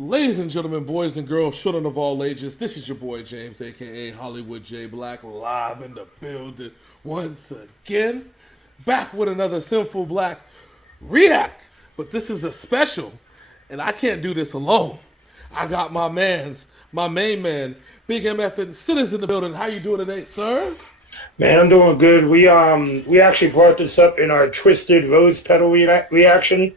Ladies and gentlemen, boys and girls, children of all ages, this is your boy James, aka Hollywood J Black, live in the building once again. Back with another Synful Blaq React. But this is a special, and I can't do this alone. I got my main man, Big MF and Sitters in the building. How you doing today, sir? Man, I'm doing good. We actually brought this up in our Twisted Rose Petal reaction,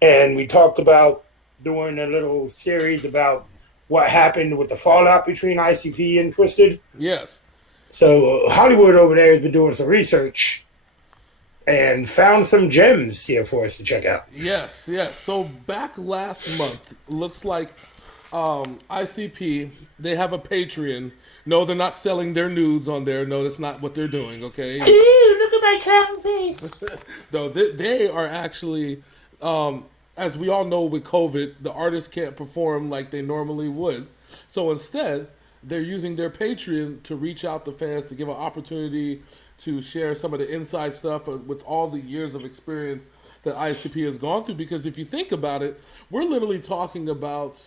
and we talked about doing a little series about what happened with the fallout between ICP and Twisted. Yes. So Hollywood over there has been doing some research and found some gems here for us to check out. Yes. So back last month, looks like ICP, they have a Patreon. No, they're not selling their nudes on there. No, that's not what they're doing, okay? Ew, look at my clown face. No, they are actually... as we all know with COVID, the artists can't perform like they normally would. So instead, they're using their Patreon to reach out to fans to give an opportunity to share some of the inside stuff with all the years of experience that ICP has gone through. Because if you think about it, we're literally talking about...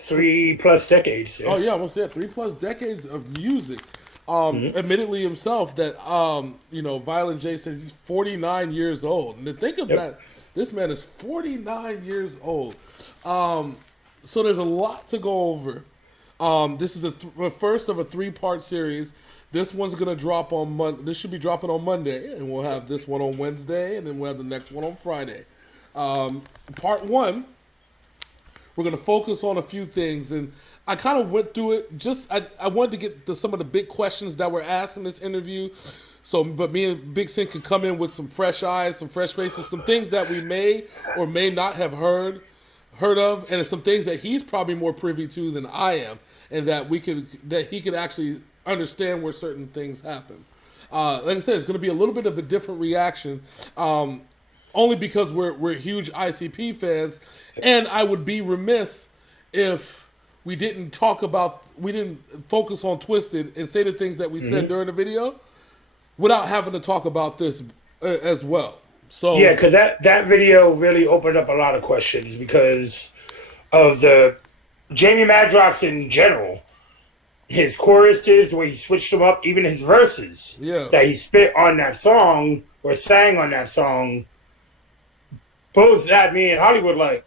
3+ decades. Yeah. Oh, yeah, almost 3+ decades of music. Admittedly himself that, Violent J said he's 49 years old. And to think of that... This man is 49 years old. So there's a lot to go over. This is the first of a 3-part series. This one's going to drop on Monday. This should be dropping on Monday. And we'll have this one on Wednesday. And then we'll have the next one on Friday. Part 1, we're going to focus on a few things. And I kind of went through it. I wanted to get to some of the big questions that were asked in this interview. But me and Big Sin can come in with some fresh eyes, some fresh faces, some things that we may or may not have heard of, and some things that he's probably more privy to than I am, and that he could actually understand where certain things happen. Like I said, it's going to be a little bit of a different reaction, only because we're huge ICP fans, and I would be remiss if we didn't focus on Twisted and say the things that we said during the video, without having to talk about this as well. So yeah, because that video really opened up a lot of questions because of the Jamie Madrox in general. His choruses, the way he switched them up, even his verses that he spit on that song or sang on that song, both had me in Hollywood like,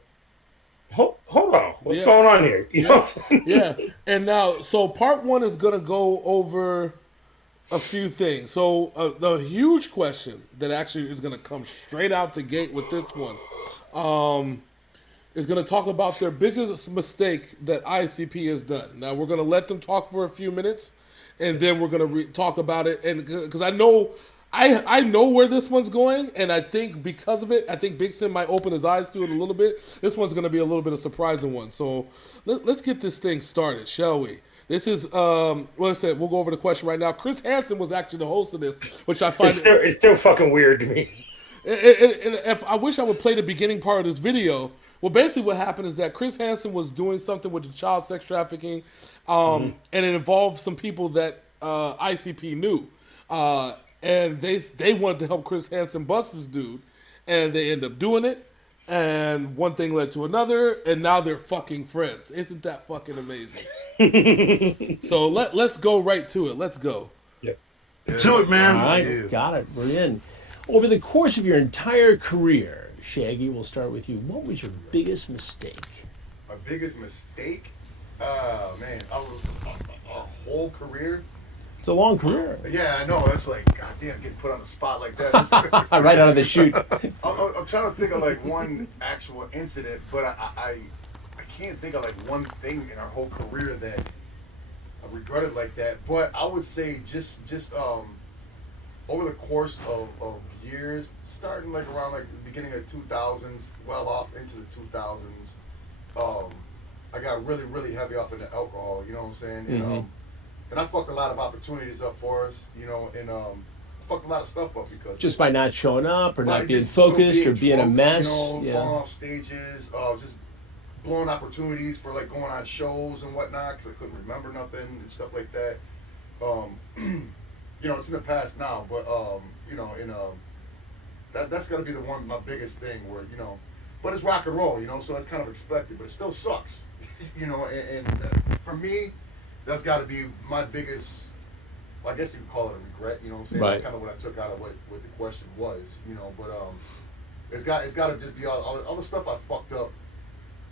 hold on, what's going on here? You know what I'm saying? Yeah, and now, so part 1 is going to go over a few things. So the huge question that actually is going to come straight out the gate with this one is going to talk about their biggest mistake that ICP has done. Now we're going to let them talk for a few minutes, and then we're going to talk about it. And because I know where this one's going, and I think because of it, I think Big Sin might open his eyes to it a little bit. This one's going to be a little bit of a surprising one. So let's get this thing started, shall we? This is, we'll go over the question right now. Chris Hansen was actually the host of this, which I find... It's still fucking weird to me. If I wish I would play the beginning part of this video. Well, basically what happened is that Chris Hansen was doing something with the child sex trafficking, and it involved some people that ICP knew. And they wanted to help Chris Hansen bust this dude, and they ended up doing it. And one thing led to another, and now they're fucking friends. Isn't that fucking amazing? So let's go right to it. Let's go. Yep. To it, man. All right, got it. We're in. Over the course of your entire career, Shaggy, we'll start with you. What was your biggest mistake? My biggest mistake? Man, I was a whole career. It's a long career. Yeah, I know. That's like, goddamn, getting put on the spot like that. Right out of the chute. I'm trying to think of like one actual incident, but I can't think of like one thing in our whole career that I regretted like that. But I would say just over the course of years, starting like around like the beginning of 2000s, well off into the 2000s, I got really, really heavy off into alcohol. You know what I'm saying? And I fucked a lot of opportunities up for us, you know, and fucked a lot of stuff up because just by not showing up or not being just focused or drunk, being a mess. falling off stages, just blowing opportunities for like going on shows and whatnot because I couldn't remember nothing and stuff like that. It's in the past now, but that's got to be my biggest thing where but it's rock and roll, so that's kind of expected, but it still sucks, and for me, that's got to be my biggest. Well, I guess you could call it a regret, what I'm saying? Right. That's kind of what I took out of what the question was, but it's got to just be all the stuff I fucked up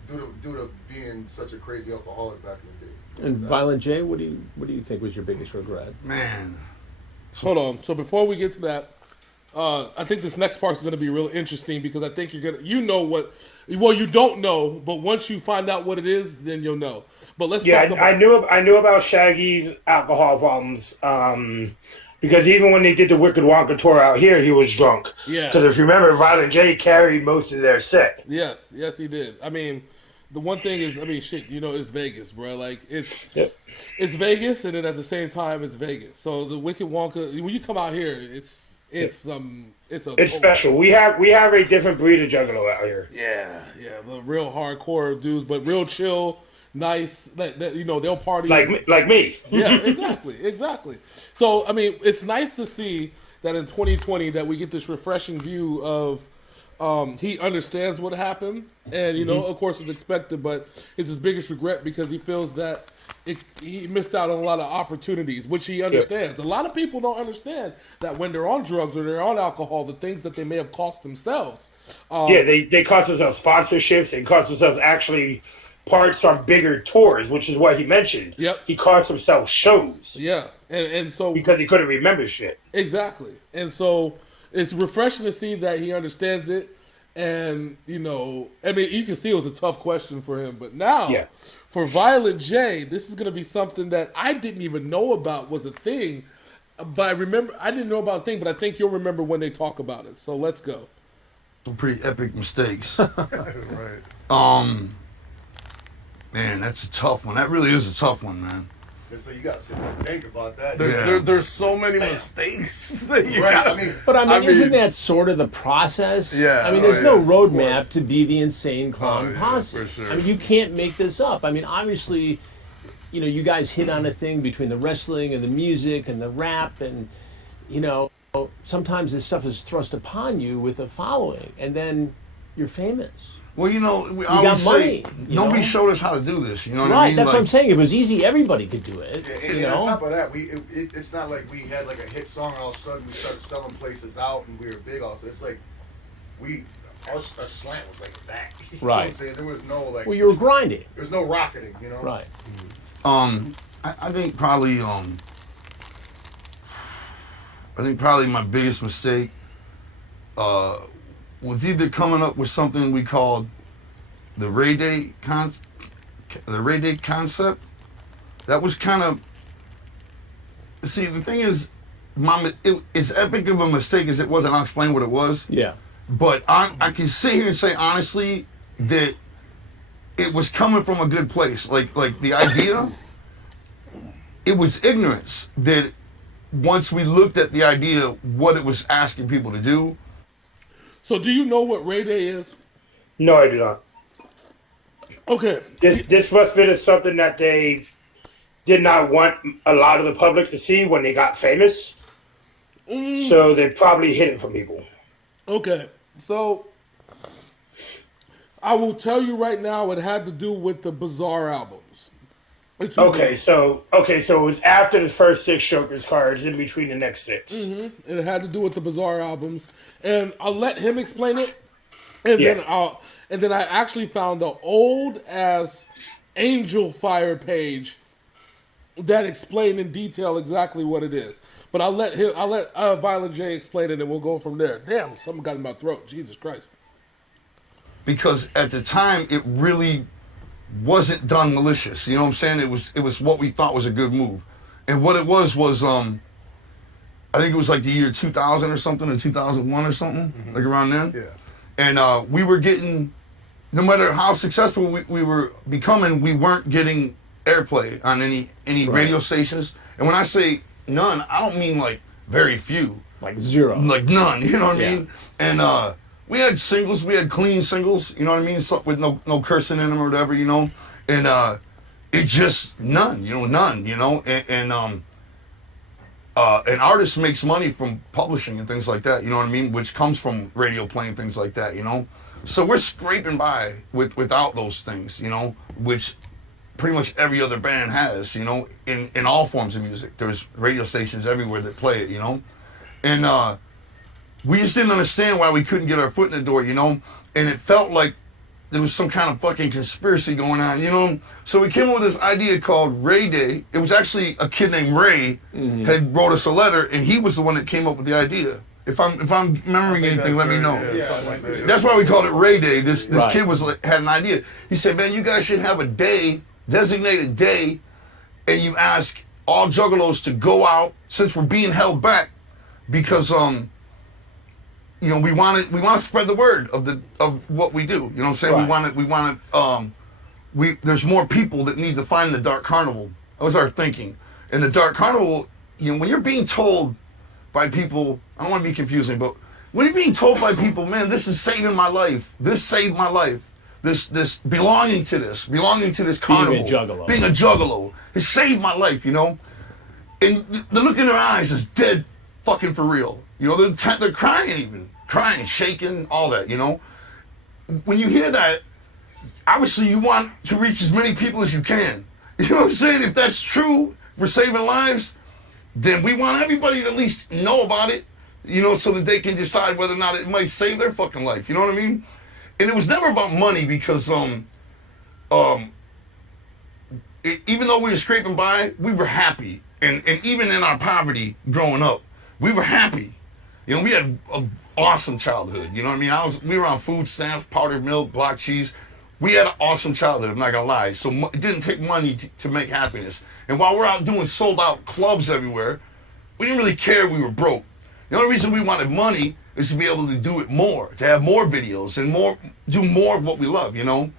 due to being such a crazy alcoholic back in the day. And Violent J, what do you think was your biggest regret? Man. Hold on. So before we get to that, I think this next part's going to be real interesting because I think you don't know, but once you find out what it is, then you'll know. But let's talk about... I knew about Shaggy's alcohol problems because even when they did the Wicked Wonka tour out here, he was drunk. Yeah. Because if you remember, Violent J carried most of their set. Yes, he did. I mean, the one thing is, it's Vegas, bro. Like, it's Vegas, and then at the same time, it's Vegas. So the Wicked Wonka, when you come out here, it's special. We have a different breed of juggalo out here. Yeah, the real hardcore dudes, but real chill, nice. They'll party like me. Yeah, exactly. So I mean, it's nice to see that in 2020 that we get this refreshing view of. He understands what happened, and of course, it's expected. But it's his biggest regret because he feels that he missed out on a lot of opportunities, which he understands. A lot of people don't understand that when they're on drugs or they're on alcohol, the things that they may have cost themselves. They cost themselves sponsorships and cost themselves actually parts on bigger tours, which is what he mentioned. Yep. He cost himself shows. Yeah, and so because he couldn't remember shit. Exactly, and so. It's refreshing to see that he understands it, and you can see it was a tough question for him. But now, for Violent J, this is going to be something that I didn't even know about was a thing. But I didn't know about a thing, but I think you'll remember when they talk about it. So let's go. Some pretty epic mistakes. Right. Man, that's a tough one. That really is a tough one, man. So you gotta sit there and think about that. There's so many mistakes that you gotta... But isn't that sort of the process? Yeah. I mean, there's no roadmap to be the Insane Clown Posse. For sure. I mean, you can't make this up. I mean, obviously, you guys hit on a thing between the wrestling and the music and the rap, and sometimes this stuff is thrust upon you with a following, and then you're famous. Well, we always say nobody showed us how to do this. You know what I mean? That's what I'm saying. If it was easy, everybody could do it. And on top of that, it's not like we had like a hit song and all of a sudden we started selling places out and we were big. Also, it's like our slant was like that. You know what I'm saying? There was no like. Well, you were grinding. There was no rocketing, Right. I think probably my biggest mistake was either coming up with something we called the Ray Day concept. That was kind of... See, the thing is, as epic of a mistake as it was, and I'll explain what it was. Yeah. But I can sit here and say honestly that it was coming from a good place. Like the idea, it was ignorance that once we looked at the idea, what it was asking people to do. So do you know what Ray Day is? No, I do not. Okay. This must have been something that they did not want a lot of the public to see when they got famous. So they probably hid it from people. Okay. So I will tell you right now it had to do with the Bizarre albums. So it was after the first 6 Strokers cards, in between the next 6. Mm-hmm. It had to do with the Bizarre albums, and I'll let him explain it, and then I actually found the old ass Angel Fire page that explained in detail exactly what it is. But I'll let Violent J explain it, and we'll go from there. Damn, something got in my throat. Jesus Christ. Because at the time, it really wasn't done malicious. You know what I'm saying? It was what we thought was a good move. And what it was I think it was like the year 2000 or something, or 2001 or something, like around then. Yeah. And we were getting, no matter how successful we were becoming, we weren't getting airplay on any radio stations. And when I say none, I don't mean like very few. Like zero. Like none, you know what I mean? And we had singles, we had clean singles, you know what I mean? So, with no cursing in them or whatever, you know? And it just none, you know, none, you know? And an artist makes money from publishing and things like that, you know what I mean? Which comes from radio playing, things like that, you know? So we're scraping by without those things, you know, which pretty much every other band has, you know, in all forms of music. There's radio stations everywhere that play it, you know? And we just didn't understand why we couldn't get our foot in the door, you know? And it felt like there was some kind of fucking conspiracy going on, you know? So we came up with this idea called Ray Day. It was actually a kid named Ray had wrote us a letter, and he was the one that came up with the idea. If I'm remembering anything, let me know. That's why we called it Ray Day. This kid had an idea. He said, man, you guys should have a day, designated day, and you ask all juggalos to go out, since we're being held back, because you know, we want to spread the word of what we do. You know what I'm saying? Right. There's more people that need to find the Dark Carnival. That was our thinking. And the Dark Carnival, you know, when you're being told by people, I don't want to be confusing, but when you're being told by people, man, this is saving my life. This saved my life. This belonging to this carnival. Being a juggalo. It saved my life, you know? And the look in their eyes is dead fucking for real. You know, they're crying, shaking, all that, you know? When you hear that, obviously you want to reach as many people as you can. You know what I'm saying? If that's true for saving lives, then we want everybody to at least know about it, you know, so that they can decide whether or not it might save their fucking life. You know what I mean? And it was never about money because, even though we were scraping by, we were happy. And even in our poverty growing up, we were happy. You know, we had an awesome childhood. You know what I mean? We were on food stamps, powdered milk, block cheese. We had an awesome childhood, I'm not gonna lie. So it didn't take money to make happiness. And while we're out doing sold out clubs everywhere, we didn't really care we were broke. The only reason we wanted money is to be able to do it more, to have more videos and do more of what we love, you know?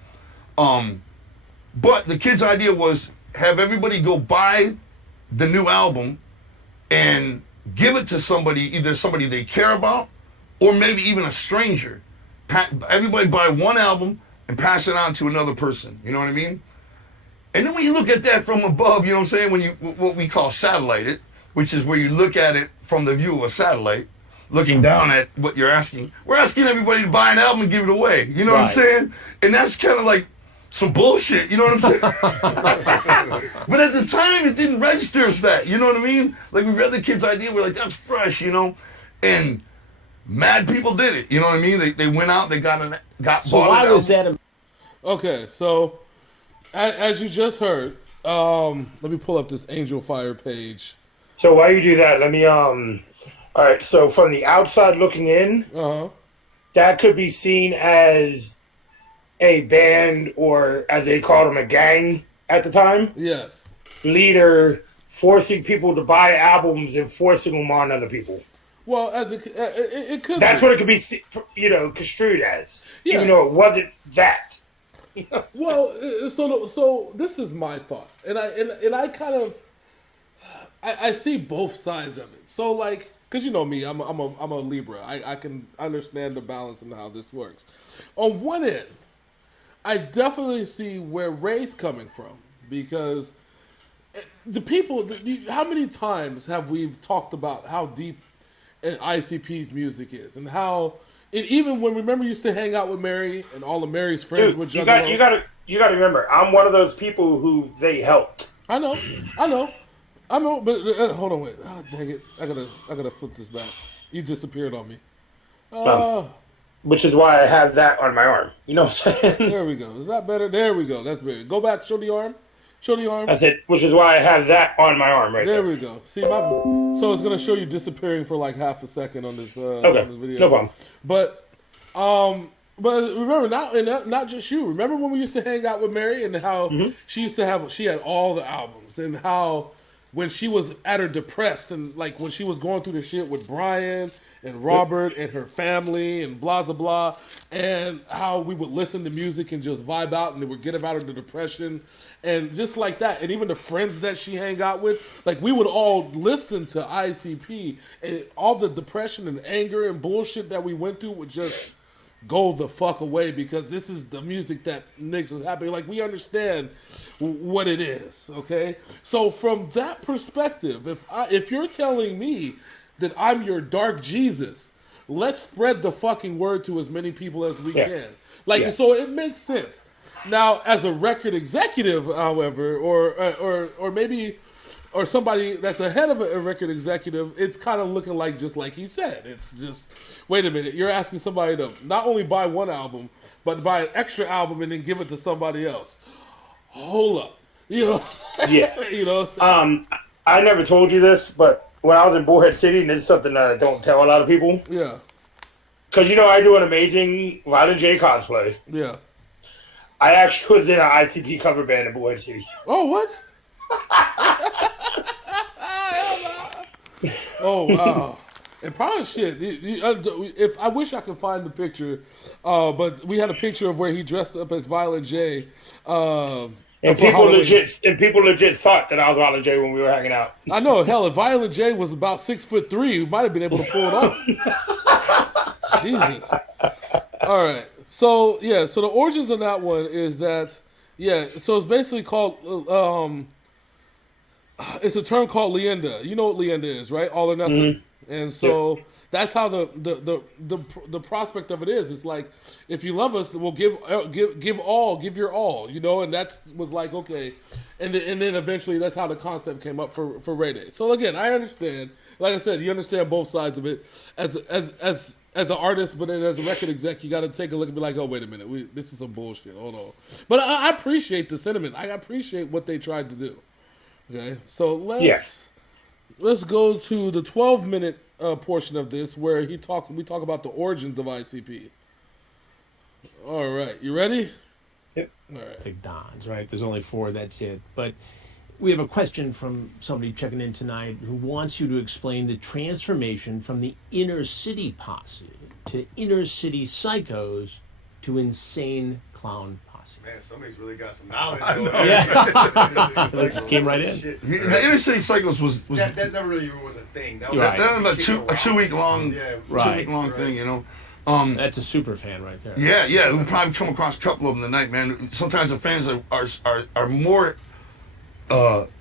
But the kid's idea was have everybody go buy the new album and give it to somebody, either somebody they care about or maybe even a stranger. Everybody buy one album and pass it on to another person. You know what I mean? And then when you look at that from above, you know what I'm saying? What we call satellite it, which is where you look at it from the view of a satellite, looking down at what you're asking. We're asking everybody to buy an album and give it away. You know what I'm saying? And that's kind of like some bullshit, you know what I'm saying? But at the time, it didn't register as that, you know what I mean? Like, we read the kid's idea, we're like, that's fresh, you know? And mad people did it, you know what I mean? They went out, they got So why was that? Okay, so, as you just heard, let me pull up this Angel Fire page. So while you do that, let me, all right, so from the outside looking in, that could be seen as a band, or as they called them, a gang at the time. Yes. Leader forcing people to buy albums and forcing them on other people. Well, as it could. That's what it could be, you know, construed as, even though it wasn't that. Well, so this is my thought, and I kind of I see both sides of it. So like, because you know me, I'm a Libra. I can understand the balance and how this works. On one end, I definitely see where Ray's coming from, because the people, how many times have we talked about how deep ICP's music is, and how even when, remember, you used to hang out with Mary and all of Mary's friends would you got to remember, I'm one of those people who they helped. I know, but hold on, wait, oh, dang it, I gotta flip this back. You disappeared on me. Which is why I have that on my arm. You know what I'm saying? There we go. Is that better? There we go. That's better. Go back. Show the arm. That's it. Which is why I have that on my arm right there. There we go. See, so it's gonna show you disappearing for like half a second on this, on this video. No problem. But remember, not just you. Remember when we used to hang out with Mary and how she had all the albums, and how when she was at her depressed and like when she was going through the shit with Brian and Robert and her family and blah, blah, blah, and how we would listen to music and just vibe out and it would get about her depression and just like that. And even the friends that she hang out with, like we would all listen to ICP and all the depression and anger and bullshit that we went through would just go the fuck away because this is the music that makes us happy. Like, we understand what it is, okay? So from that perspective, if you're telling me that I'm your dark Jesus, let's spread the fucking word to as many people as we can. Like, so it makes sense. Now, as a record executive, however, or maybe... or somebody that's ahead of a record executive, it's kind of looking like just like he said. It's just, wait a minute, you're asking somebody to not only buy one album, but buy an extra album and then give it to somebody else. Hold up. You know what I'm saying? Yeah. You know what I'm saying? I never told you this, but when I was in Bullhead City, and this is something that I don't tell a lot of people. Yeah. Because, you know, I do an amazing Violent J cosplay. Yeah. I actually was in an ICP cover band in Bullhead City. Oh, what? Oh, wow. And probably shit. If I wish I could find the picture, but we had a picture of where he dressed up as Violent J. And people legit thought that I was Violent J when we were hanging out. I know. Hell, if Violent J was about 6'3", we might have been able to pull it off. Jesus. All right. So yeah. So the origins of that one is that So it's basically called. It's a term called Leyenda. You know what Leyenda is, right? All or nothing. Mm-hmm. And so that's how the prospect of it is. It's like, if you love us, we'll give your all, you know. And that's was like, okay, and then eventually that's how the concept came up for Ray Day. So again, I understand. Like I said, you understand both sides of it as an artist, but then as a record exec, you got to take a look and be like, oh, wait a minute, this is some bullshit. Hold on. But I appreciate the sentiment. I appreciate what they tried to do. Okay, so let's go to the 12-minute portion of this where we talk about the origins of ICP. All right, you ready? Yep. All right. Big Dons, right? There's only 4. That's it. But we have a question from somebody checking in tonight who wants you to explain the transformation from the Inner City Posse to Inner City Psychos to Insane Clown Posse. Man, somebody's really got some knowledge. Yeah. Came right in. The Inner City Cycles was that never really even was a thing. That was a 2 week long thing, you know. That's a super fan right there. Yeah. We'll probably come across a couple of them tonight, man. Sometimes the fans are more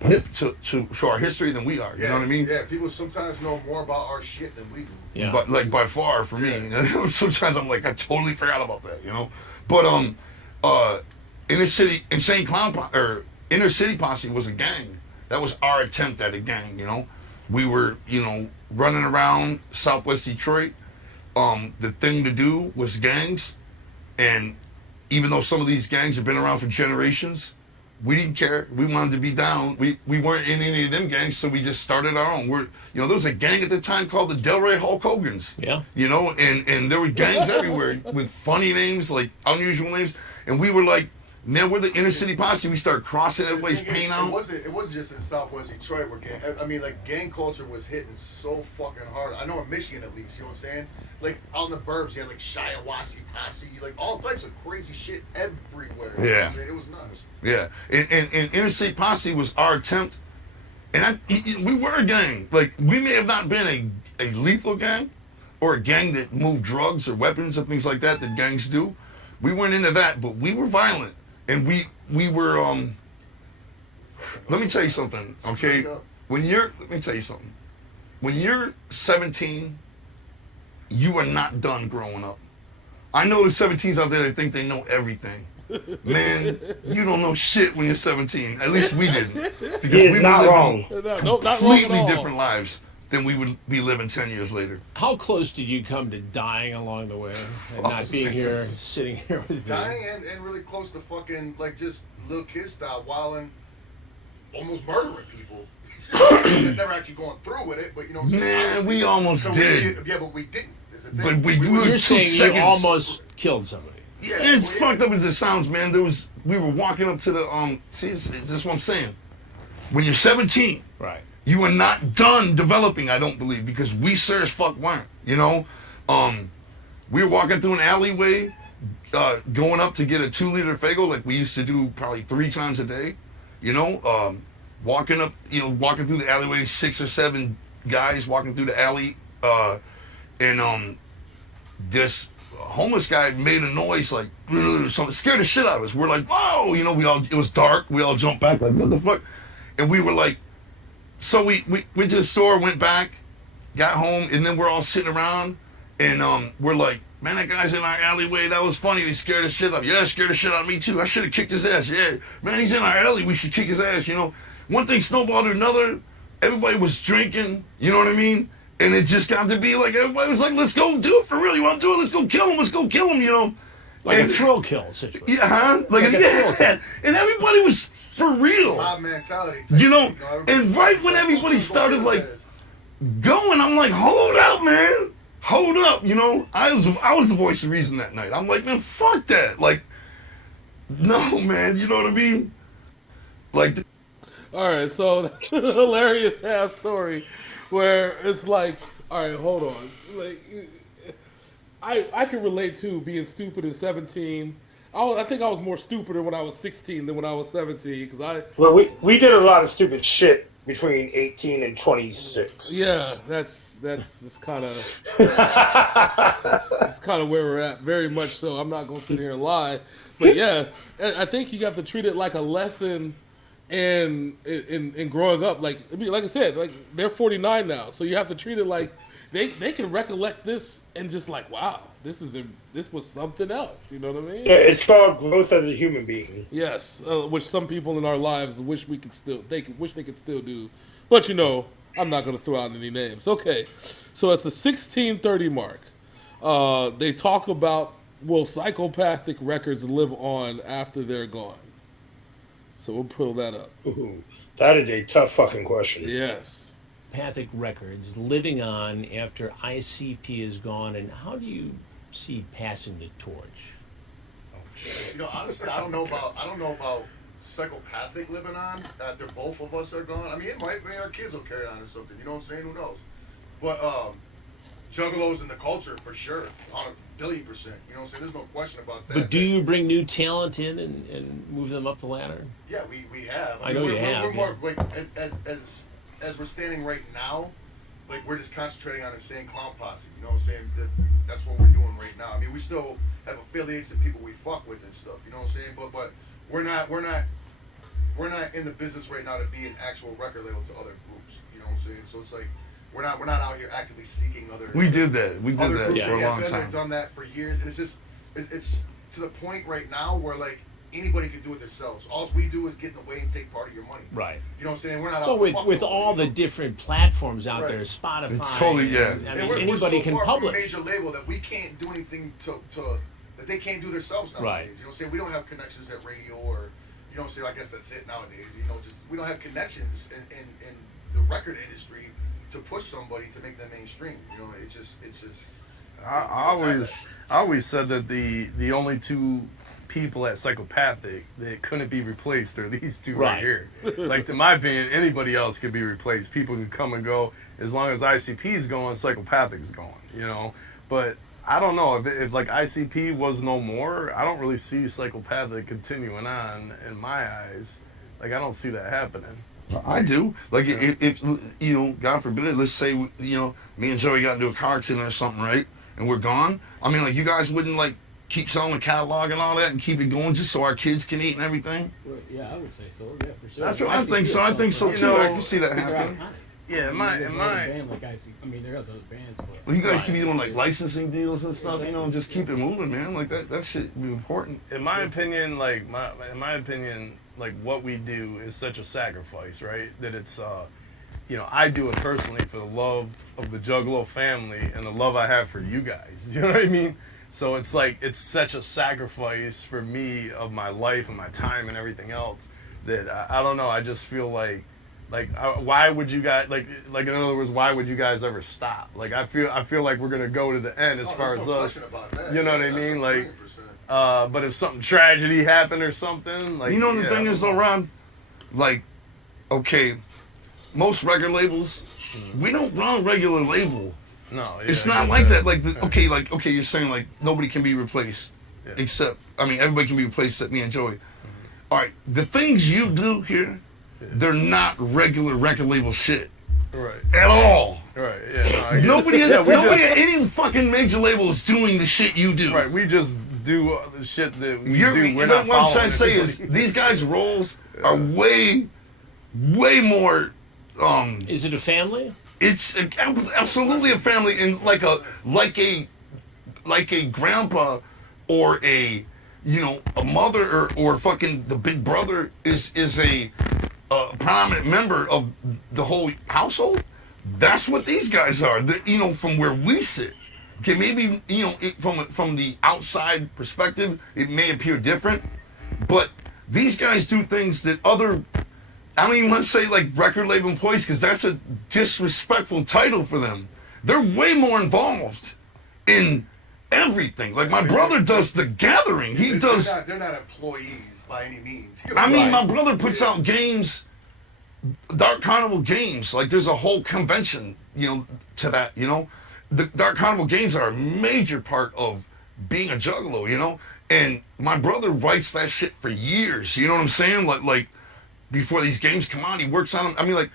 hip to our history than we are. You know what I mean? Yeah, people sometimes know more about our shit than we do. Yeah. But like by far for me, sometimes I'm like, I totally forgot about that, you know. But Insane Clown or Inner City Posse was a gang. That was our attempt at a gang, you know. We were, running around Southwest Detroit. The thing to do was gangs, and even though some of these gangs have been around for generations, we didn't care. We wanted to be down. We weren't in any of them gangs, so we just started our own. There was a gang at the time called the Delray Hulk Hogans. Yeah. And there were gangs everywhere with funny names, like unusual names, and we were like, man, we're the Inner City Posse. We start crossing everybody's pain out. It wasn't just in Southwest Detroit where gang culture was hitting so fucking hard. I know in Michigan at least, you know what I'm saying? Like out in the burbs, you had like Shiawassee Posse, like all types of crazy shit everywhere. Yeah. It was nuts. Yeah. And Inner City Posse was our attempt. And we were a gang. Like, we may have not been a lethal gang or a gang that moved drugs or weapons or things like that gangs do. We weren't into that, but we were violent. And we were, let me tell you something, okay? Let me tell you something. When you're 17, you are not done growing up. I know the 17s out there that think they know everything. Man, you don't know shit when you're 17. At least we didn't. Because we were not wrong. Completely different lives than we would be living 10 years later. How close did you come to dying along the way and not being here, sitting here with you? Dying and really close to fucking, like, just little kid style, wilding, almost murdering people. Never actually going through with it, but you know what I'm saying? Man, we almost did. But we didn't. But you're saying you almost killed somebody. Yeah, it's fucked up as it sounds, man. We were walking up to the, see, this is what I'm saying. When you're 17, right, You were not done developing, I don't believe, because we sure as fuck weren't, you know? We were walking through an alleyway, going up to get a 2-liter Faygo like we used to do probably 3 times a day, you know? Walking through the alleyway, 6 or 7 guys walking through the alley, and this homeless guy made a noise like, something scared the shit out of us. We're like, whoa, you know, it was dark, we all jumped back like, what the fuck? And we were like, so we went to the store, went back, got home, and then we're all sitting around, and we're like, man, that guy's in our alleyway. That was funny. He scared the shit out of me. Yeah, scared the shit out of me too. I should have kicked his ass. Yeah, man, he's in our alley. We should kick his ass, you know. One thing snowballed to another. Everybody was drinking, you know what I mean? And it just got to be like, everybody was like, let's go do it for real. You want to do it? Let's go kill him. Let's go kill him, you know. Like a thrill kill situation. Yeah, huh? Like a thrill kill. And everybody was for real. Mob mentality. You know, and right when everybody started like going, I'm like, hold up, man. Hold up, you know. I was the voice of reason that night. I'm like, man, fuck that. Like, no, man, you know what I mean? Like, all right, so that's a hilarious ass story where it's like, all right, hold on. Like, I can relate to being stupid at 17. I think I was more stupider when I was 16 than when I was 17 because Well, we did a lot of stupid shit between 18 and 26. Yeah, that's kind of it's kind of where we're at. Very much so. I'm not gonna sit here and lie, but yeah, I think you have to treat it like a lesson. And in growing up, like I said, like they're 49 now, so you have to treat it like they can recollect this and just like, wow, this was something else. You know what I mean? Yeah, it's called growth as a human being. Yes, which some people in our lives wish they could still do, but you know, I'm not going to throw out any names. Okay, so at the 1630 mark, they talk about will psychopathic records live on after they're gone? So we'll pull that up. Ooh, that is a tough fucking question. Yes. Pathic Records living on after ICP is gone, and how do you see passing the torch? You know, honestly, I don't know about psychopathic living on after both of us are gone. I mean, it might be our kids will carry on or something. You know what I'm saying? Who knows? But Juggalos in the culture for sure, 100 billion %. You know what I'm saying? There's no question about that. But do you bring new talent in and move them up the ladder? Yeah, we have. I know you have. We're more like as we're standing right now, like we're just concentrating on Insane Clown Posse. You know what I'm saying? That's what we're doing right now. I mean, we still have affiliates and people we fuck with and stuff. You know what I'm saying? But we're not in the business right now to be an actual record label to other groups. You know what I'm saying? So it's like we're not out here actively seeking other. we did that for a long time. We've done that for years, and it's to the point right now where like anybody can do it themselves. All we do is get in the way and take part of your money. Right. You know what I'm saying? We're not Well, out with all the different platforms out Right. there, Spotify. It's totally, yeah. I And mean, we're anybody so can far publish. From a major label that we can't do anything to that they can't do themselves nowadays. Right. You know what I'm saying? We don't have connections at radio or you know what I'm saying? I guess that's it nowadays. You know, just we don't have connections in the record industry to push somebody to make them mainstream. You know, it's just. I always said that the only two people at Psychopathic that couldn't be replaced are these two right here. Like, in my opinion, anybody else could be replaced. People can come and go. As long as ICP's going, Psychopathic's going, you know? But I don't know. If like ICP was no more, I don't really see Psychopathic continuing on in my eyes. Like, I don't see that happening. I do. Like, if you know, God forbid, let's say, you know, me and Joey got into a car accident or something, right? And we're gone. I mean, like, you guys wouldn't, like, keep selling the catalog and all that and keep it going just so our kids can eat and everything? Well, yeah, I would say so. Yeah, for sure. That's what I think so. I think so, too. I can see that happening. Yeah, my band like I mean, there are other bands, but Well, you guys keep doing, like, licensing deals and stuff, you know, and just keep it moving, man. Like, that shit would be important. in my opinion, like like what we do is such a sacrifice, right? That it's, you know, I do it personally for the love of the Juggalo family and the love I have for you guys. You know what I mean? So it's like it's such a sacrifice for me of my life and my time and everything else that I don't know. I just feel like why would you guys like in other words, why would you guys ever stop? Like I feel like we're gonna go to the end as far as us. You know what I mean? Like. But if something tragedy happened or something, like You know the thing is though, Ron? Like, okay, most record labels, we don't run regular label. No, It's not like that. Like, okay, you're saying like nobody can be replaced, except everybody can be replaced except me and Joey. All right, the things you do here, they're not regular record label shit. Right. At all. Right. Yeah. No, Nobody at any fucking major label is doing the shit you do. Right. We just do the shit that we do. What I'm trying to say is these guys' roles are way more. Is it a family? It's absolutely a family, and like a grandpa or a mother or fucking the big brother is a prominent member of the whole household. That's what these guys are. From where we sit. Okay, maybe from the outside perspective, it may appear different, but these guys do things that I don't even want to say like record label employees because that's a disrespectful title for them. They're way more involved in everything. Like my brother does the gathering. They're not employees by any means. I mean, my brother puts out games, Dark Carnival games. Like there's a whole convention, to that. The Dark Carnival games are a major part of being a juggalo. And my brother writes that shit for years. You know what I'm saying? Like. Before these games come on, he works on them. I mean, like,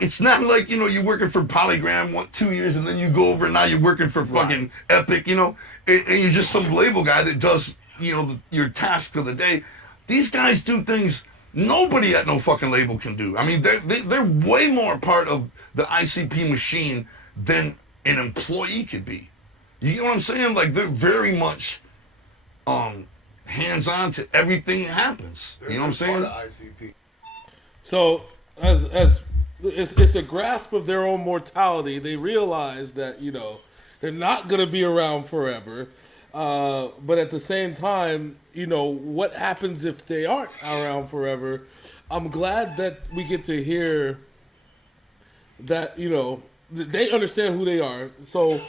it's not like, you're working for Polygram 2 years and then you go over and now you're working for fucking Epic, and you're just some label guy that does, your task of the day. These guys do things nobody at no fucking label can do. I mean, they're way more part of the ICP machine than an employee could be. You know what I'm saying? Like, they're very much, hands-on to everything that happens. You know what I'm saying? ICP. So, as it's a grasp of their own mortality. They realize that they're not going to be around forever, but at the same time, what happens if they aren't around forever? I'm glad that we get to hear that they understand who they are. So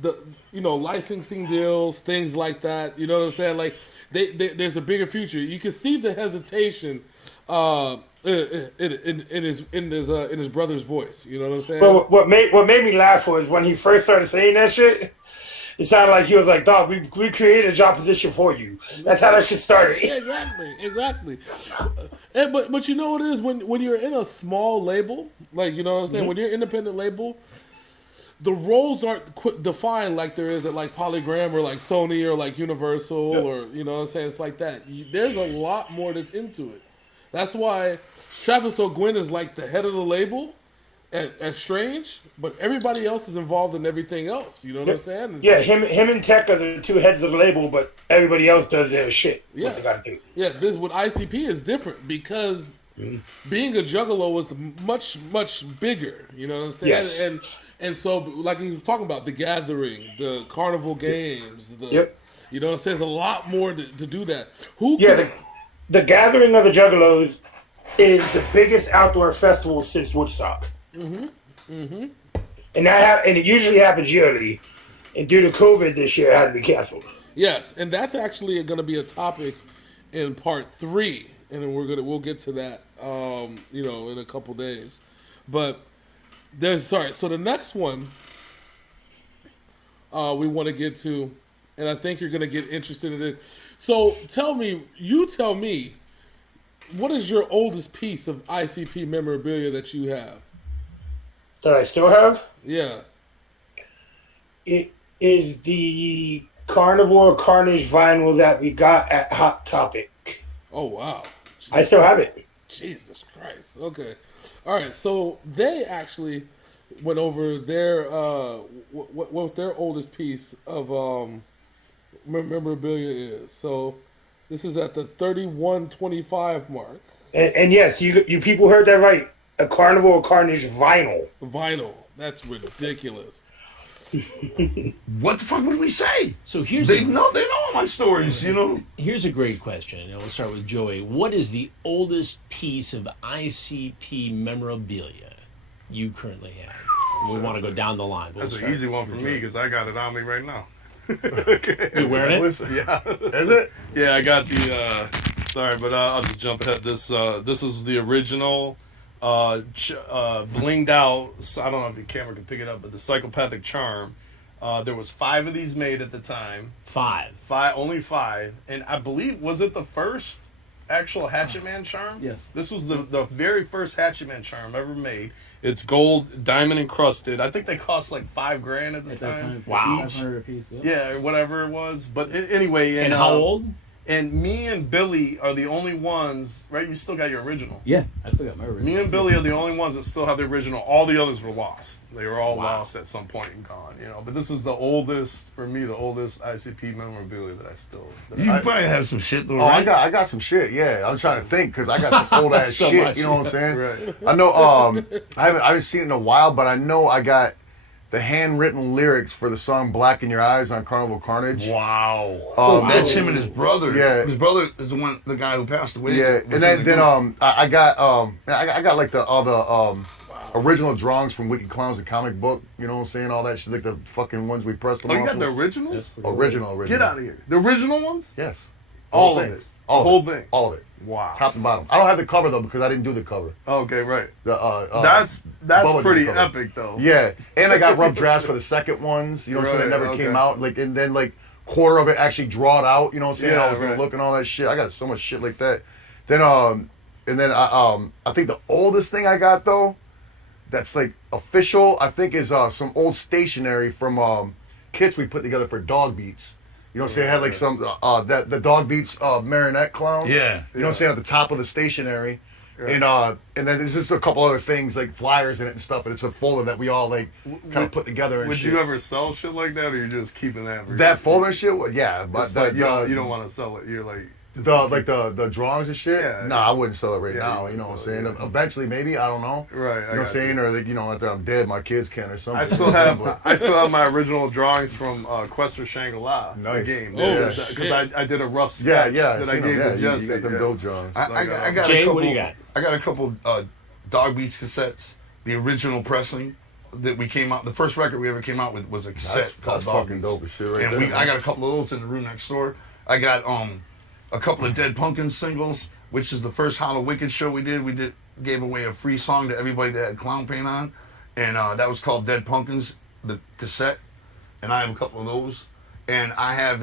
the licensing deals, things like that. You know what I'm saying? Like there's a bigger future. You can see the hesitation. In his brother's voice, you know what I'm saying? But what made me laugh was when he first started saying that shit. It sounded like he was like, "Dog, we created a job position for you." That's how that shit started. Yeah, exactly. But you know what it is when you're in a small label, like you know what I'm saying. When you're an independent label, the roles aren't defined like there is at like Polygram or like Sony or like Universal or you know what I'm saying. It's like that. There's a lot more that's into it. That's why Travis O'Gwen is like the head of the label at Strange, but everybody else is involved in everything else. You know what I'm saying? It's him and Tech are the two heads of the label, but everybody else does their shit. Yeah, what they gotta do. Yeah, this with ICP is different because being a juggalo is much bigger. You know what I'm saying? Yes. And so like he was talking about the gathering, the carnival games, you know what I'm saying? There's a lot more to do that. The Gathering of the Juggalos is the biggest outdoor festival since Woodstock. And it usually happens yearly. And due to COVID this year, it had to be canceled. Yes, and that's actually going to be a topic in part 3, and then we'll get to that, in a couple days. But so the next one we want to get to, and I think you're going to get interested in it. So tell me, what is your oldest piece of ICP memorabilia that you have? That I still have? Yeah. It is the Carnivore Carnage vinyl that we got at Hot Topic. Oh, wow. I still have it. Jesus Christ. Okay. All right. So they actually went over their what their oldest piece of memorabilia is. So this is at the 3125 mark. And yes, you people heard that right. A Carnivore Carnage vinyl. Vinyl. That's ridiculous. What the fuck would we say? So they know all my stories, Here's a great question, and we'll start with Joey. What is the oldest piece of ICP memorabilia you currently have? We want to go down the line. That's an easy one for me because I got it on me right now. Okay. You wearing it? Yeah. Is it? Yeah, I got the. Sorry, but I'll just jump ahead. This is the original Blinged Out. I don't know if the camera can pick it up, but the Psychopathic Charm. There was 5 of these made at the time. 5. Only 5. And I believe, was it the first actual Hatchet Man charm? Yes. This was the very first Hatchet Man charm ever made. It's gold, diamond encrusted. I think they cost like $5,000 at the At time. that time, Wow. 500 a piece. Yeah, or whatever it was. But anyway. And how old? And me and Billy are the only ones, right? You still got your original. Yeah, I still got my original. Me and Billy are the only ones that still have the original. All the others were lost. They were all Wow. lost at some point and gone, But this is the oldest, for me, the oldest ICP memorabilia that I still. You probably have some shit though, Oh, right? I got some shit. Yeah, I'm trying to think because I got some old ass So shit. much. You know what I'm saying? Right. I know. I haven't seen it in a while, but I know I got the handwritten lyrics for the song "Black in Your Eyes" on Carnival Carnage. Wow. Wow. That's him and his brother. Yeah. His brother is the guy who passed away. Yeah, Was and in the then group. I got like all the original drawings from Wicked Clowns, the comic book. You know what I'm saying? All that shit, like the fucking ones we pressed them Oh, you off got the with. originals? original. Get out of here. The original ones? Yes. All Whole of thing. it. All The of whole it. thing. All of it. Wow. Top and bottom. I don't have the cover though because I didn't do the cover. Okay, right. The That's Bubba did pretty the cover. epic, though. Yeah, and I got rough drafts for the second ones. You know what I'm saying? That Right, never okay. came out. Like, and then like quarter of it actually drawed out. You know what I'm saying? Yeah, How I was gonna right. look and all that shit. I got so much shit like that. Then and then I think the oldest thing I got though, that's like official. I think is some old stationery from kits we put together for Dog Beats. You know what I'm saying? It had like some the Dog Beats marionette clown. Yeah. You know what I'm saying? At the top of the stationery. And then there's just a couple other things like flyers in it and stuff, and it's a folder that we all like kind of put together. And Would shit. you ever sell shit like that, or you're just keeping that? For That folder and shit? Well, yeah, but It's like, you don't want to sell it. You're like the drawings and shit. Yeah, No, yeah. I wouldn't sell it right Yeah, now. you You know what I'm wouldn't saying? sell it, yeah. Eventually, maybe I don't know. Right, You know what I'm saying? Or like after I'm dead, my kids can or something. I still have my original drawings from Quest for Shangri-La, the Nice. game. Oh, Because shit. I did a rough Yeah, sketch yeah. that I I gave to you Jesse. got them yeah. dope drawings. I got a Jay, couple, what do you got? I got a couple Dog Beats cassettes, the original pressing that we came out. The first record we ever came out with was a cassette called That's Dog fucking Beats. dope as shit right And there. I got a couple of those in the room next door. I got a couple of Dead Pumpkins singles, which is the first Hollow Wicked show we did. We gave away a free song to everybody that had clown paint on, and that was called Dead Pumpkins, the cassette. And I have a couple of those. And I have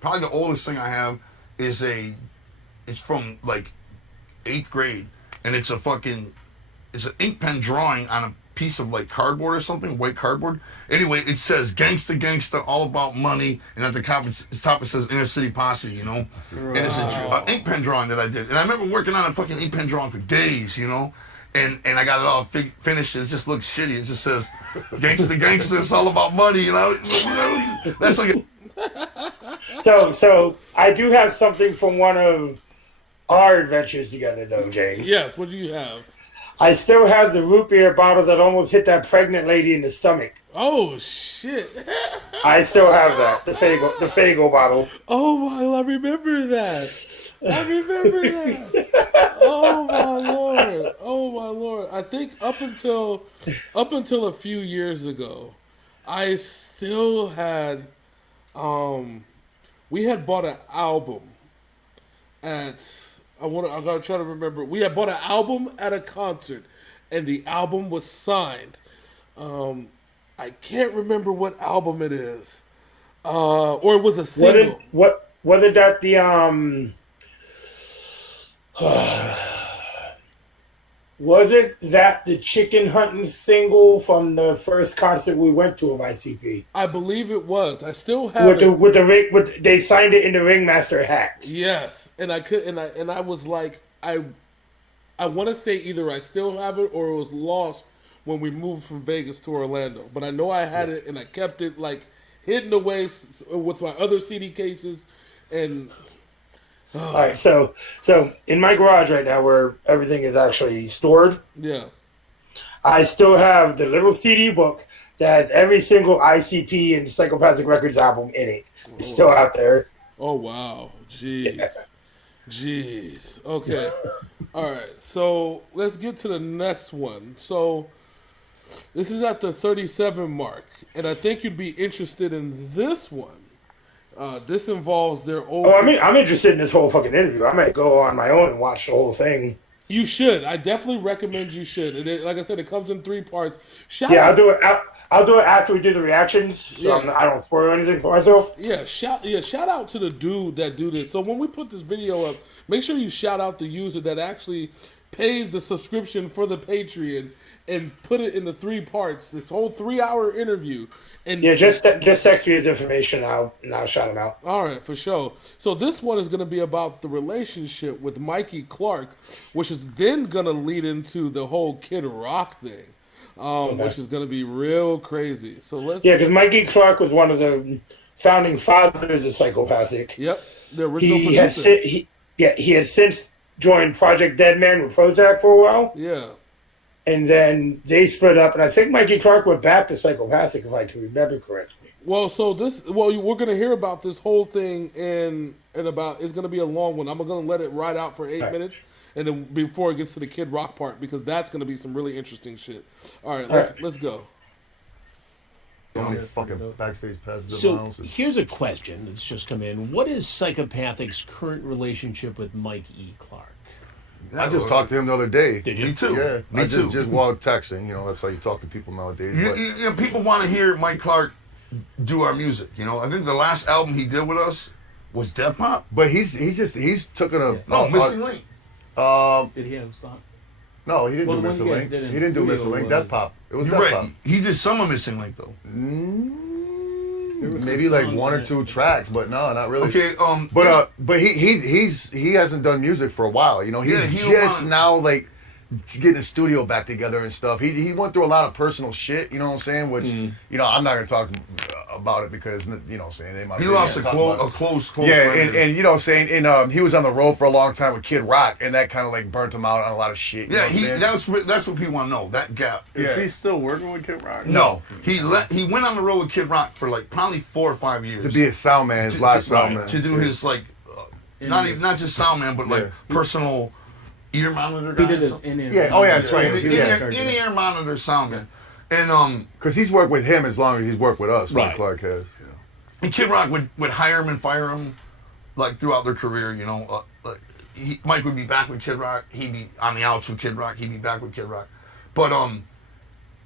probably the oldest thing I have is it's from like 8th grade, and it's an ink pen drawing on a piece of like cardboard or something, white cardboard. Anyway, it says "Gangsta Gangsta, all about money," and at the top it says "Inner City Posse," you know. And it's an ink pen drawing that I did, and I remember working on a fucking ink pen drawing for days, you know. And I got it all finished, and it just looks shitty. It just says "Gangsta Gangsta, it's all about money," you know. That's like So I do have something from one of our adventures together, though, James. Yes, what do you have? I still have the root beer bottle that almost hit that pregnant lady in the stomach. Oh shit! I still have that, the Fago bottle. Oh my! I remember that. I remember that. Oh my lord! Oh my lord! I think up until a few years ago, I still had we had bought an album at I gotta try to remember. We had bought an album at a concert, and the album was signed. I can't remember what album it is, or it was a single. Whether that the wasn't that the chicken hunting single from the first concert we went to of ICP? I believe it was. I still have it. With the ring, they signed it in the Ringmaster hat. Yes, and I could, and I was like, I want to say either I still have it or it was lost when we moved from Vegas to Orlando. But I know I had it, and I kept it like hidden away with my other CD cases, and. All right, so in my garage right now, where everything is actually stored, Yeah. I still have the little CD book that has every single ICP and Psychopathic Records album in it. It's still out there. Oh wow. Jeez. Jeez. Okay. All right. So let's get to the next one. So this is at the 37 mark, and I think you'd be interested in this one. This involves their old. Oh, I'm interested in this whole fucking interview. I might go on my own and watch the whole thing. You should. I definitely recommend you should. And like I said, it comes in 3 parts. I'll do it. I'll do it after we do the reactions, so I don't spoil anything for myself. Shout out to the dude that do this. So when we put this video up, make sure you shout out the user that actually paid the subscription for the Patreon and put it in the 3 parts. This whole 3-hour interview. And just text me his information. I'll shout him out. All right, for sure. So this one is going to be about the relationship with Mikey Clark, which is then going to lead into the whole Kid Rock thing, which is going to be real crazy. So let's because Mikey Clark was one of the founding fathers of Psychopathic. Yep, the original He producer. he has since joined Project Deadman with Prozac for a while. Yeah. And then they split up, and I think Mikey Clark went back to Psychopathic, if I can remember correctly. Well, we're going to hear about this whole thing in about, it's going to be a long one. I'm going to let it ride out for 8 minutes, and then before it gets to the Kid Rock part, because that's going to be some really interesting shit. All right, let's go. Fucking backstage passes. So here's a question that's just come in. What is Psychopathic's current relationship with Mike E. Clark? I just talked to him the other day. Did you? Me too. Yeah, Me too. Just while texting. You know, that's how you talk to people nowadays. But People want to hear Mike Clark do our music. You know, I think the last album he did with us was Death Pop. But he's taken a Missing Link. Did he have some? No, he didn't Well, do the one Missing you guys Link. did in He didn't do studio Missing Link. was- Death Pop. It was You're Death right. Pop. He did some of Missing Link though. There was Maybe some like songs 1 in or it. 2 tracks, but no, not really. Okay. But he hasn't done music for a while. You know, he's he just won. now like getting his studio back together and stuff. He went through a lot of personal shit. You know what I'm saying? Which you know, I'm not gonna talk about it because you know what I'm saying. They might He really lost a talk about it. close Yeah, friend. and you know what I'm saying, and he was on the road for a long time with Kid Rock, and that kind of like burnt him out on a lot of shit. You know what I'm saying? that's what people want to know. That gap. Is Yeah. he still working with Kid Rock? No, he went on the road with Kid Rock for like probably 4 or 5 years To be a sound man, his live sound man. to do his like not just sound man, but like personal ear monitor guy. He did or his something. Yeah, oh yeah, that's right. In-ear monitor sound man. And Because he's worked with him as long as he's worked with us. Right. Mike Clark has. And Kid Rock would hire him and fire him, like throughout their career. You know, Mike would be back with Kid Rock. He'd be on the outs with Kid Rock. He'd be back with Kid Rock. But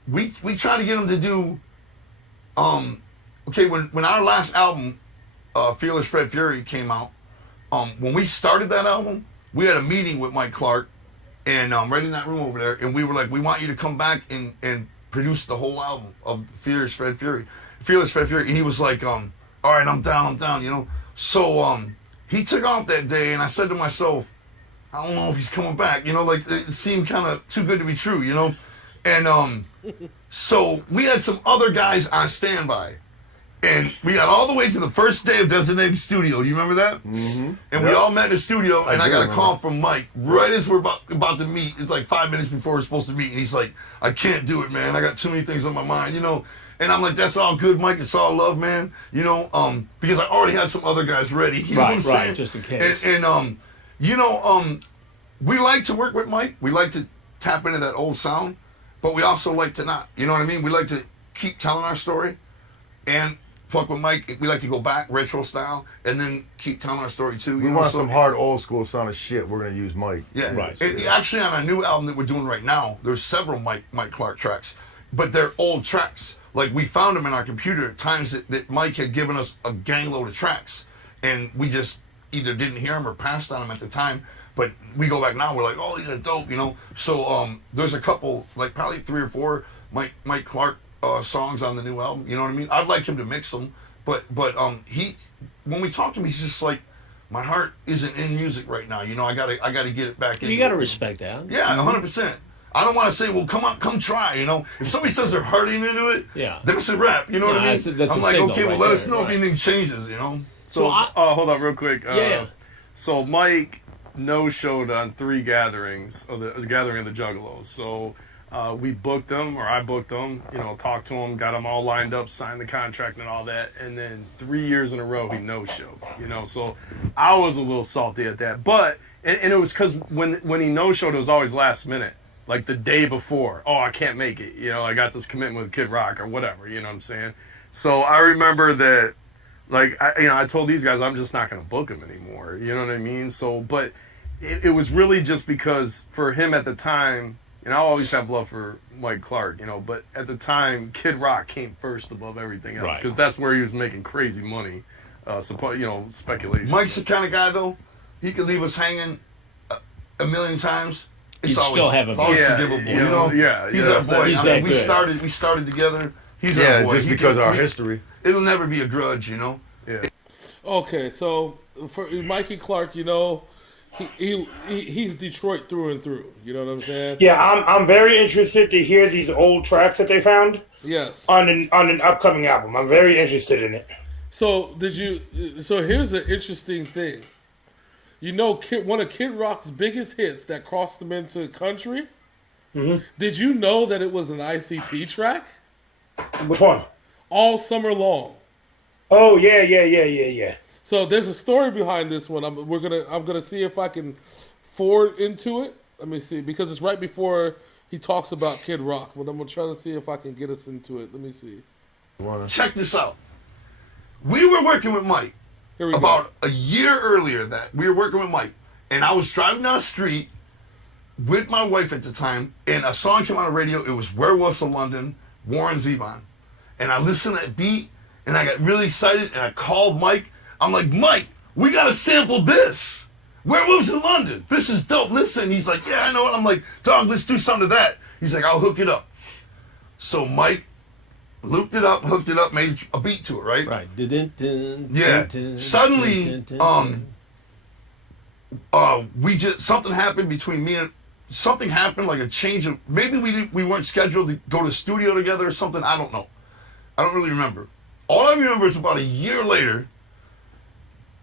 we tried to get him to do. Okay, when our last album, Fearless Fred Fury, came out, when we started that album, we had a meeting with Mike Clark, and right in that room over there, and we were like, we want you to come back and produce the whole album of Fearless Fred Fury, and he was like, all right, I'm down, you know. So he took off that day, and I said to myself, I don't know if he's coming back, you know, like it seemed kind of too good to be true, you know. And so we had some other guys on standby, and we got all the way to the first day of Designated Studio. You remember that? Mm-hmm. And we all met in the studio, and I got a call from Mike right as we're about to meet. It's like 5 minutes before we're supposed to meet, and he's like, I can't do it, man. I got too many things on my mind, you know. And I'm like, that's all good, Mike. It's all love, man. You know, because I already had some other guys ready. You know what I'm saying? Just in case. And you know, we like to work with Mike. We like to tap into that old sound, but we also like to not. You know what I mean? We like to keep telling our story, and fuck with Mike. We like to go back retro style, and then keep telling our story too. We want some hard old school sound of shit. We're gonna use Mike. Yeah, Right. Actually, on our new album that we're doing right now, there's several Mike Clark tracks, but they're old tracks. Like we found them in our computer at times that Mike had given us a gangload of tracks, and we just either didn't hear them or passed on them at the time. But we go back now, we're like, oh, these are dope, you know. So there's a couple, like probably 3 or 4 Mike Clark songs on the new album. You know what I mean? I'd like him to mix them, but he, when we talk to him, he's just like, my heart isn't in music right now. You know, I gotta get it back in. You got to respect that. Yeah, 100%. I don't want to say, well, come try. You know, if somebody says their heart ain't into it, Yeah. that's a rap. You know what I mean? That's I'm a like, signal okay, well, right let there, us know right. if anything changes. You know. So, I- hold on real quick. Yeah. So Mike no-showed on 3 gatherings of the gathering of the Juggalos. So we booked him, or I booked him. You know, talked to him, got him all lined up, signed the contract and all that. And then 3 years in a row, he no-showed. You know, so I was a little salty at that. But and it was because when he no-showed, it was always last minute. Like the day before, oh, I can't make it. You know, I got this commitment with Kid Rock or whatever. You know what I'm saying? So I remember that, like, I told these guys I'm just not going to book him anymore. You know what I mean? So, but it was really just because for him at the time, and I always have love for Mike Clark, you know, but at the time, Kid Rock came first above everything else because that's where he was making crazy money. Speculation. Mike's the kind of guy though. He could leave us hanging a million times. It's You'd still have a always yeah, forgivable. you know, yeah, he's our boy. He's I mean, that we started together. He's our boy. just because of our history. It'll never be a grudge, you know. Yeah. Okay, so for Mikey Clark, you know, he's Detroit through and through. You know what I'm saying? Yeah, I'm very interested to hear these old tracks that they found. Yes. On an upcoming album, I'm very interested in it. So So here's an interesting thing. You know, one of Kid Rock's biggest hits that crossed him into the country. Mm-hmm. Did you know that it was an ICP track? Which one? All Summer Long. Oh yeah. So there's a story behind this one. I'm gonna see if I can forward into it. Let me see, because it's right before he talks about Kid Rock. But I'm gonna try to see if I can get us into it. Let me see. Check this out. We were working with Mike about a year earlier. That we were working with Mike, and I was driving down the street with my wife at the time, and a song came on the radio. It was Werewolves of London, Warren Zevon, and I listened to that beat, and I got really excited, and I called Mike. I'm like, Mike, we gotta sample this. Werewolves in London. This is dope. Listen. He's like, yeah, I know it. I'm like, dog, let's do something to that. He's like, I'll hook it up. So Mike looped it up, hooked it up, made a beat to it, right? Right. Yeah. Suddenly, something happened between me and something happened, like a change of maybe we weren't scheduled to go to the studio together or something. I don't know. I don't really remember. All I remember is about a year later,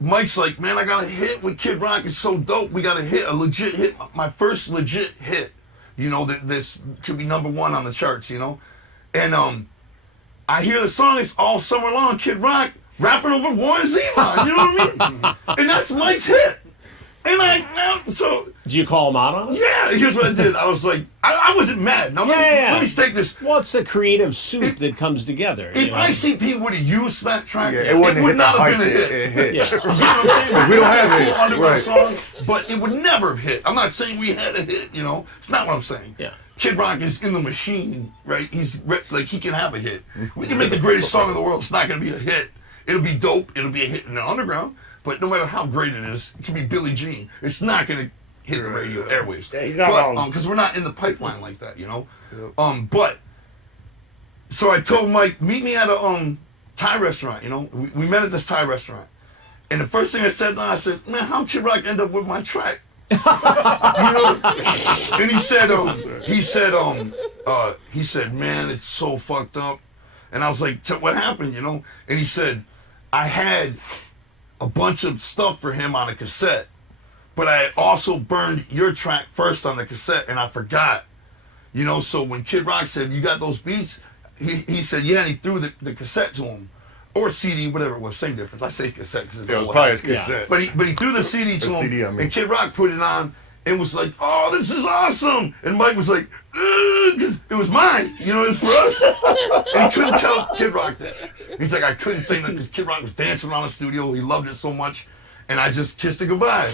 Mike's like, man, I got a hit with Kid Rock. It's so dope. We got a hit, a legit hit, my first legit hit. You know, that's could be number one on the charts. You know, and I hear the song. It's All Summer Long. Kid Rock rapping over Warren Zevon. You know what I mean? And that's Mike's hit. And so. Did you call him out on it? Yeah, here's what I did. I was like, I wasn't mad. Now, let me take this. Well, it's the creative soup that comes together. If ICP would have used that track, it it would not have been a hit. hit. You know what I'm saying? We don't have it. Underground song, but it would never have hit. I'm not saying we had a hit, you know? It's not what I'm saying. Yeah. Kid Rock is in the machine, right? He's like, he can have a hit. We can make the greatest song in the world. It's not going to be a hit. It'll be dope. It'll be a hit in the underground. But no matter how great it is, it can be Billie Jean. It's not going to hit the radio airwaves. Yeah, he's not wrong. Because we're not in the pipeline like that, you know? But, so I told Mike, meet me at a Thai restaurant, you know? We met at this Thai restaurant. And the first thing I said to him, I said, man, how'd Kid Rock end up with my track? You know? And he said, man, it's so fucked up. And I was like, what happened, you know? And he said, I had a bunch of stuff for him on a cassette, but I also burned your track first on the cassette, and I forgot. You know, so when Kid Rock said, you got those beats? He said, yeah, and he threw the cassette to him. Or CD, whatever it was, same difference. I say cassette because it's probably his cassette. But he threw the CD to him, and Kid Rock put it on and was like, oh, this is awesome. And Mike was like, because it was mine, you know, it was for us. And he couldn't tell Kid Rock that. He's like, I couldn't say that because Kid Rock was dancing around the studio. He loved it so much. And I just kissed it goodbye.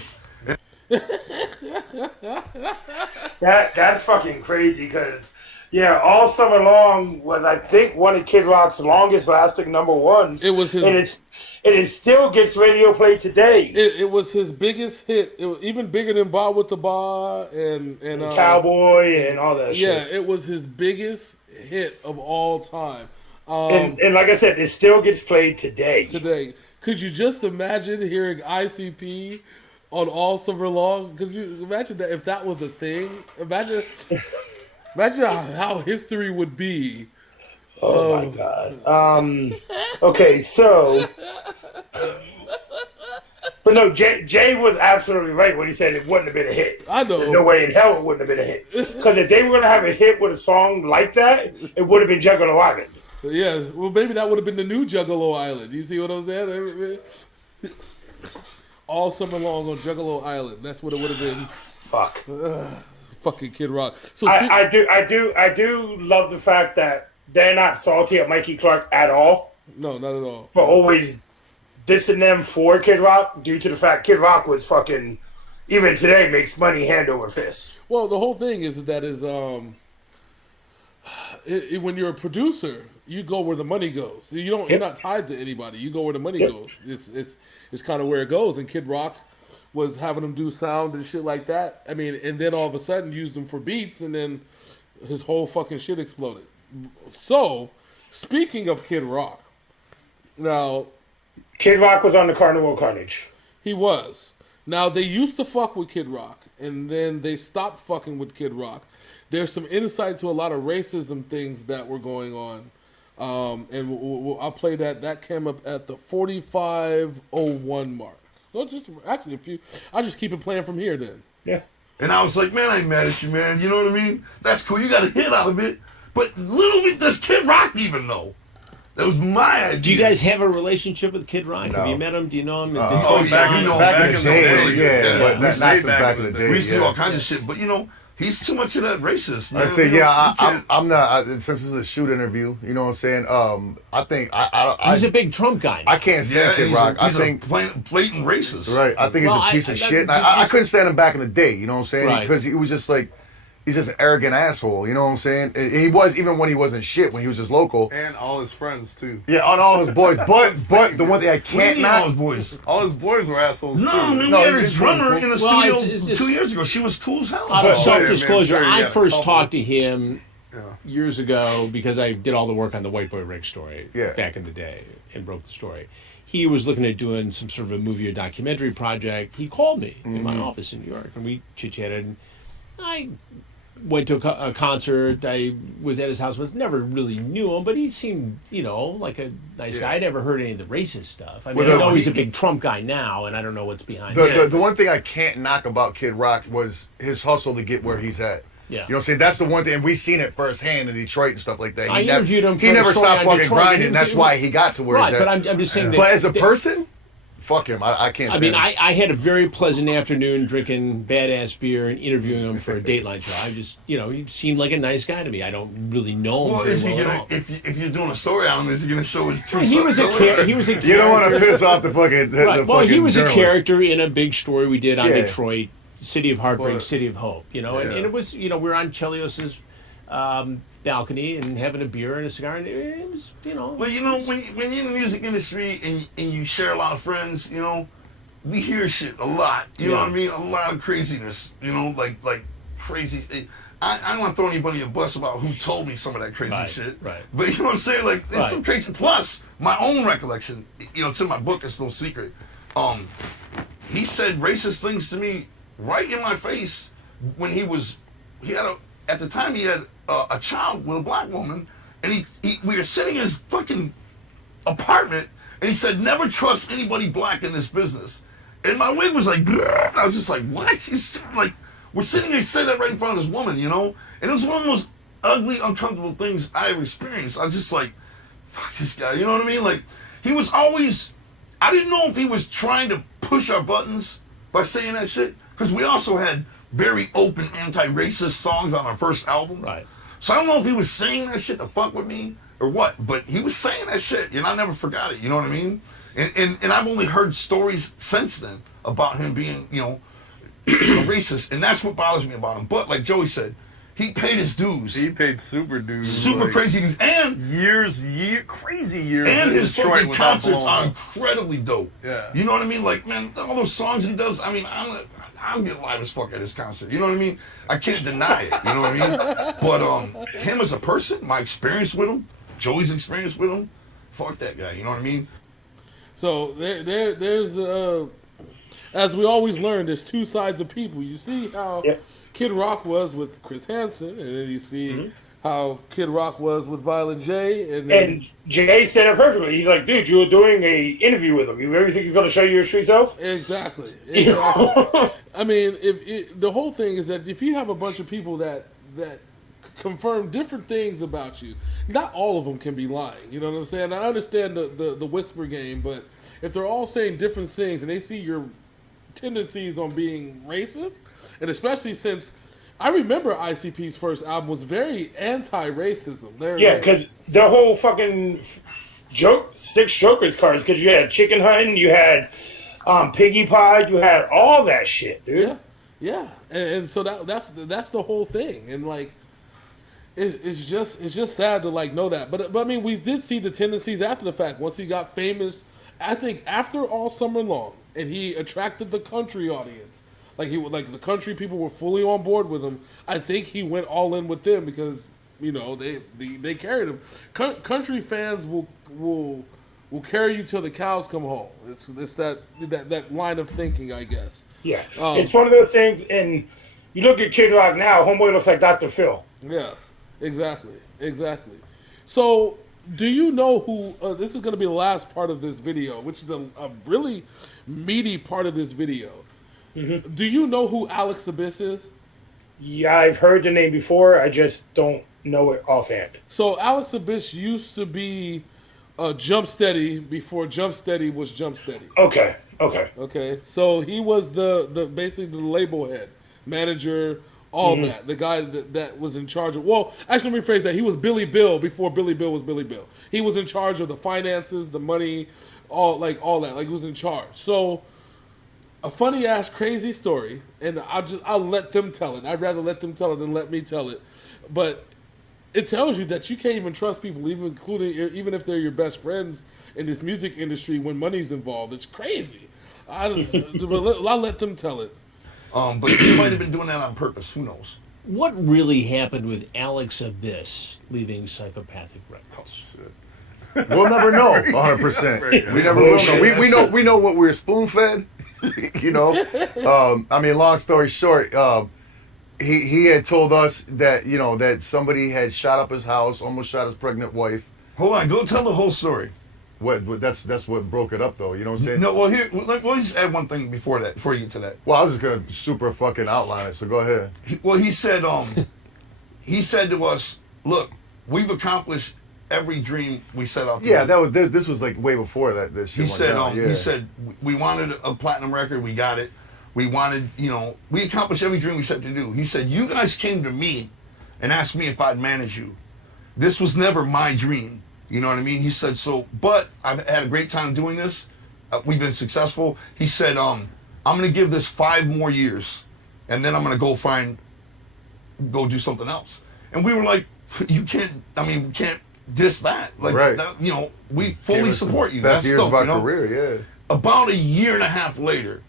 That's fucking crazy because, yeah, All Summer Long was, I think, one of Kid Rock's longest lasting number ones. It was his. And it still gets radio play today. It was his biggest hit. It was even bigger than Bar with the Bar and Cowboy and all that shit. Yeah, it was his biggest hit of all time. And like I said, it still gets played today. Could you just imagine hearing ICP on All Summer Long? Because you imagine that if that was a thing. Imagine how history would be. Oh my God. Okay, so. But no, Jay was absolutely right when he said it wouldn't have been a hit. I know. There's no way in hell it wouldn't have been a hit. Because if they were going to have a hit with a song like that, it would have been Juggalo Island. Yeah, well, maybe that would have been the new Juggalo Island. You see what I'm saying? All Summer Long on Juggalo Island. That's what it would have been. Fuck. Fucking Kid Rock. So I do love the fact that they're not salty at Mikey Clark at all. No, not at all. For always dissing them for Kid Rock due to the fact Kid Rock was fucking even today makes money hand over fist. Well, the whole thing is when you're a producer, you go where the money goes. You're not tied to anybody. You go where the money goes. It's kind of where it goes. And Kid Rock was having him do sound and shit like that. I mean, and then all of a sudden used him for beats, and then his whole fucking shit exploded. So, speaking of Kid Rock, now Kid Rock was on the Carnival of Carnage. he was. Now, they used to fuck with Kid Rock, and then they stopped fucking with Kid Rock. There's some insight to a lot of racism things that were going on. And I'll play that. That came up at the 45:01 mark. So just actually I'll just keep it playing from here then. Yeah. And I was like, man, I ain't mad at you, man. You know what I mean? That's cool. You got a hit out of it. But little bit does Kid Rock even know. That was my idea. Do you guys have a relationship with Kid Rock? Have you met him? Do you know him? Oh, yeah, you know, back in the day, yeah, but not since back in the day. We used to do all kinds of shit, but you know, he's too much of that racist, man. I say, You know, I'm not. Since this is a shoot interview, you know what I'm saying? I think He's a big Trump guy. I can't stand Kid Rock. I he's think a blatant racist. right. I think he's a piece of shit. I couldn't stand him back in the day. You know what I'm saying? Right. Because he was just like. He's just an arrogant asshole, you know what I'm saying? And he was, even when he wasn't shit, when he was just local. And all his friends, too. Yeah, on all his boys. But the one thing I can't All not. his boys. All his boys were assholes, No, too. man, No, we had it's his drummer in the Well, studio it's just- 2 years ago. She was cool as hell. Out of But- self-disclosure, Yeah, man, sure, I first yeah, talked to him years ago because I did all the work on the White Boy Rick story back in the day and wrote the story. He was looking at doing some sort of a movie or documentary project. He called me in my office in New York, and we chit-chatted. And I went to a concert. I was at his house. Never really knew him, but he seemed, like a nice guy. I never heard any of the racist stuff. I mean, I know he's a big Trump guy now, and I don't know what's behind it. The one thing I can't knock about Kid Rock was his hustle to get where he's at. Yeah. You know what I'm saying? That's the one thing, and we've seen it firsthand in Detroit and stuff like that. I interviewed him for He the never story stopped on fucking Detroit, grinding. and That's why he got to where right, he's at. but I'm just saying that. But as a person, fuck him. I can't I stand mean, him. I had a very pleasant afternoon drinking badass beer and interviewing him for a Dateline show. I just, he seemed like a nice guy to me. I don't really know him Well, very is he well at gonna? all. If you're doing a story on him, is he gonna show his true? He was a character. You don't want to piss off the fucking. Right. Well, he was journalist. a character in a big story we did on Yeah. Detroit, City of Heartbreak, But- City of Hope. And it was, we were on Chelios's balcony and having a beer and a cigar, and it was, Well, when you're in the music industry and you share a lot of friends, we hear shit a lot. You know what I mean? A lot of craziness. Like crazy. I don't want to throw anybody a bus about who told me some of that crazy shit. Right. But you know what I'm saying? Like it's some crazy. Plus, my own recollection. It's in my book. It's no secret. He said racist things to me right in my face when at the time he had a child with a black woman, and we were sitting in his fucking apartment, and he said, never trust anybody black in this business. And my wig was like, bleh. I was just like, what? He's like, we're sitting here saying that right in front of this woman, And it was one of the most ugly, uncomfortable things I ever experienced. I was just like, fuck this guy, you know what I mean? Like, he was always, I didn't know if he was trying to push our buttons by saying that shit, because we also had very open anti-racist songs on our first album. Right. So I don't know if he was saying that shit to fuck with me or what, but he was saying that shit, and I never forgot it, you know what I mean? And I've only heard stories since then about him being, a racist, and that's what bothers me about him. But like Joey said, he paid his dues. He paid super dues. Super crazy dues. And crazy years. and in his Detroit fucking without concerts blowing are up. incredibly dope. Yeah. You know what I mean? Like, man, all those songs he does, I mean, I'm getting live as fuck at his concert. You know what I mean? I can't deny it. You know what I mean? But him as a person, my experience with him, Joey's experience with him, fuck that guy. You know what I mean? So there's as we always learn, there's two sides of people. You see how Kid Rock was with Chris Hansen, and then you see how Kid Rock was with Violent J. And Jay said it perfectly. He's like, dude, you were doing a interview with him. You really think he's going to show you your street self? Exactly. I mean, the whole thing is that if you have a bunch of people that confirm different things about you, not all of them can be lying. You know what I'm saying? I understand the whisper game, but if they're all saying different things and they see your tendencies on being racist, and especially since I remember ICP's first album was very anti-racism. Yeah, because the whole fucking 6 Jokers cards, because you had Chicken Hunting, you had Piggy Pod. You had all that shit, dude. Yeah. And so that's the whole thing. And like, it's just sad to like know that. But I mean, we did see the tendencies after the fact. Once he got famous, I think after All Summer Long, and he attracted the country audience. Like the country people were fully on board with him. I think he went all in with them because they carried him. Country fans will carry you till the cows come home. It's that line of thinking, I guess. Yeah, it's one of those things. And you look at Kid Rock now. Homeboy looks like Dr. Phil. Yeah, exactly. So, do you know who? This is going to be the last part of this video, which is a really meaty part of this video. Mm-hmm. Do you know who Alex Abyss is? Yeah, I've heard the name before. I just don't know it offhand. So Alex Abyss used to be Jump Steady before Jump Steady was Jump Steady. Okay. So he was the basically the label head, manager, all that. The guy that was in charge of. Well, actually, let me rephrase that. He was Billy Bill before Billy Bill was Billy Bill. He was in charge of the finances, the money, all that. Like he was in charge. So. A funny ass crazy story, and I'll let them tell it. I'd rather let them tell it than let me tell it. But it tells you that you can't even trust people, even if they're your best friends in this music industry when money's involved. It's crazy. I'll let them tell it. But he might have been doing that on purpose. Who knows? What really happened with Alex Abyss leaving Psychopathic Records? We'll never know 100%. We never will know. We know what we were spoon fed. You know, I mean, long story short, he had told us that that somebody had shot up his house, almost shot his pregnant wife. Hold on, go tell the whole story. What? That's what broke it up, though. You know what I'm saying? No, well, here, let me just add one thing before you get to that. Well, I was just gonna super fucking outline it. So go ahead. He said, he said to us, "Look, we've accomplished every dream we set out to do." This was like way before that. This shit he said, down. He said, we wanted a platinum record, we got it. We wanted, we accomplished every dream we set to do. He said, you guys came to me and asked me if I'd manage you. This was never my dream. You know what I mean? He said, but I've had a great time doing this. We've been successful. He said, I'm going to give this 5 more years, and then I'm going to go do something else. And we were like, we can't diss that. Like, right. We fully support you. Best That's years dope, of our career, yeah. About a year and a half later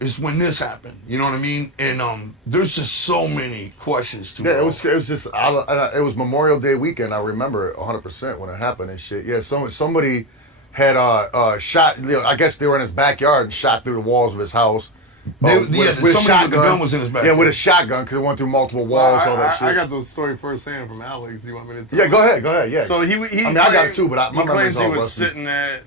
is when this happened. You know what I mean? And there's just so many questions to it was just it was Memorial Day weekend. I remember it 100% when it happened and shit. Yeah, somebody had shot. I guess they were in his backyard and shot through the walls of his house. Somebody with the gun was in his backyard. Yeah, with a shotgun because it went through multiple walls. All that shit. I got the story firsthand from Alex. Do you want me to tell Yeah, go ahead. Yeah. So he I got it too, but he claims he was sitting at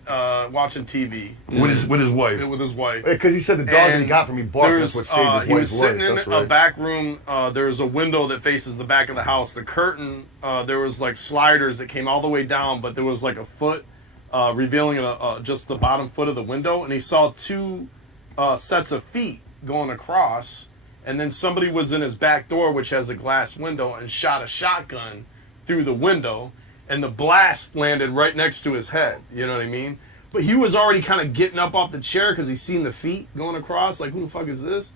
watching TV with his wife. With his wife. Because he said the dog that he got from me barked. That's what saved his wife's life. He was sitting in a back room. There's a window that faces the back of the house. The curtain, there was like sliders that came all the way down, but there was like a foot revealing just the bottom foot of the window, and he saw 2 sets of feet going across, and then somebody was in his back door, which has a glass window, and shot a shotgun through the window, and the blast landed right next to his head. You know what I mean? But he was already kind of getting up off the chair because he seen the feet going across, like, who the fuck is this?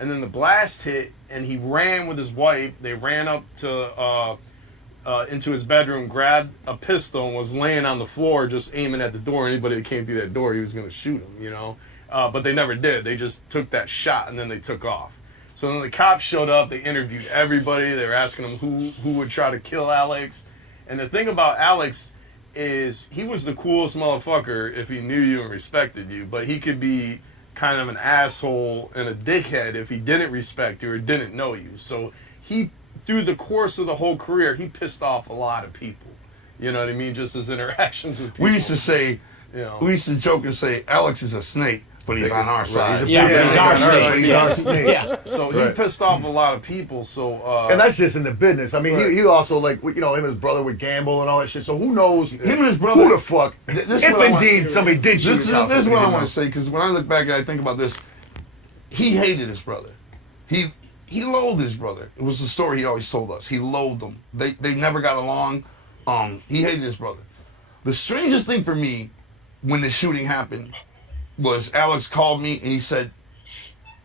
And then the blast hit, and he ran with his wife. They ran up to into his bedroom, grabbed a pistol, and was laying on the floor just aiming at the door. Anybody that came through that door, he was going to shoot him, But they never did. They just took that shot and then they took off. So then the cops showed up. They interviewed everybody. They were asking them who would try to kill Alex. And the thing about Alex is he was the coolest motherfucker if he knew you and respected you. But he could be kind of an asshole and a dickhead if he didn't respect you or didn't know you. So he, through the course of the whole career, he pissed off a lot of people. You know what I mean? Just his interactions with people. We used to say, we used to joke and say, Alex is a snake, but he's on our side. He's our snake. Yeah. So he pissed off a lot of people. So and that's just in the business. I mean, he also him and his brother would gamble and all that shit. So who knows? Him and his brother. Who the fuck? If indeed somebody did shoot his house. This is what I want to say, because when I look back and I think about this, he hated his brother. He loathed his brother. It was the story he always told us. He loathed him. They never got along. He hated his brother. The strangest thing for me when the shooting happened, was Alex called me and he said,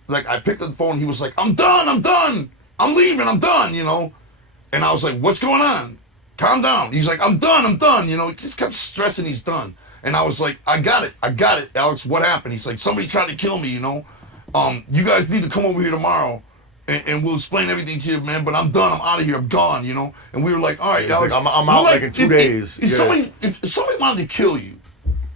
like, I picked up the phone. He was like, I'm done. I'm leaving. I'm done, you know. And I was like, what's going on? Calm down. He's like, I'm done, you know. He just kept stressing he's done. And I was like, I got it, Alex. What happened? He's like, somebody tried to kill me, you know. You guys need to come over here tomorrow and we'll explain everything to you, man. But I'm done. I'm out of here. I'm gone, you know. And we were like, all right, Alex. Like, I'm out like in 2 days. If somebody wanted to kill you,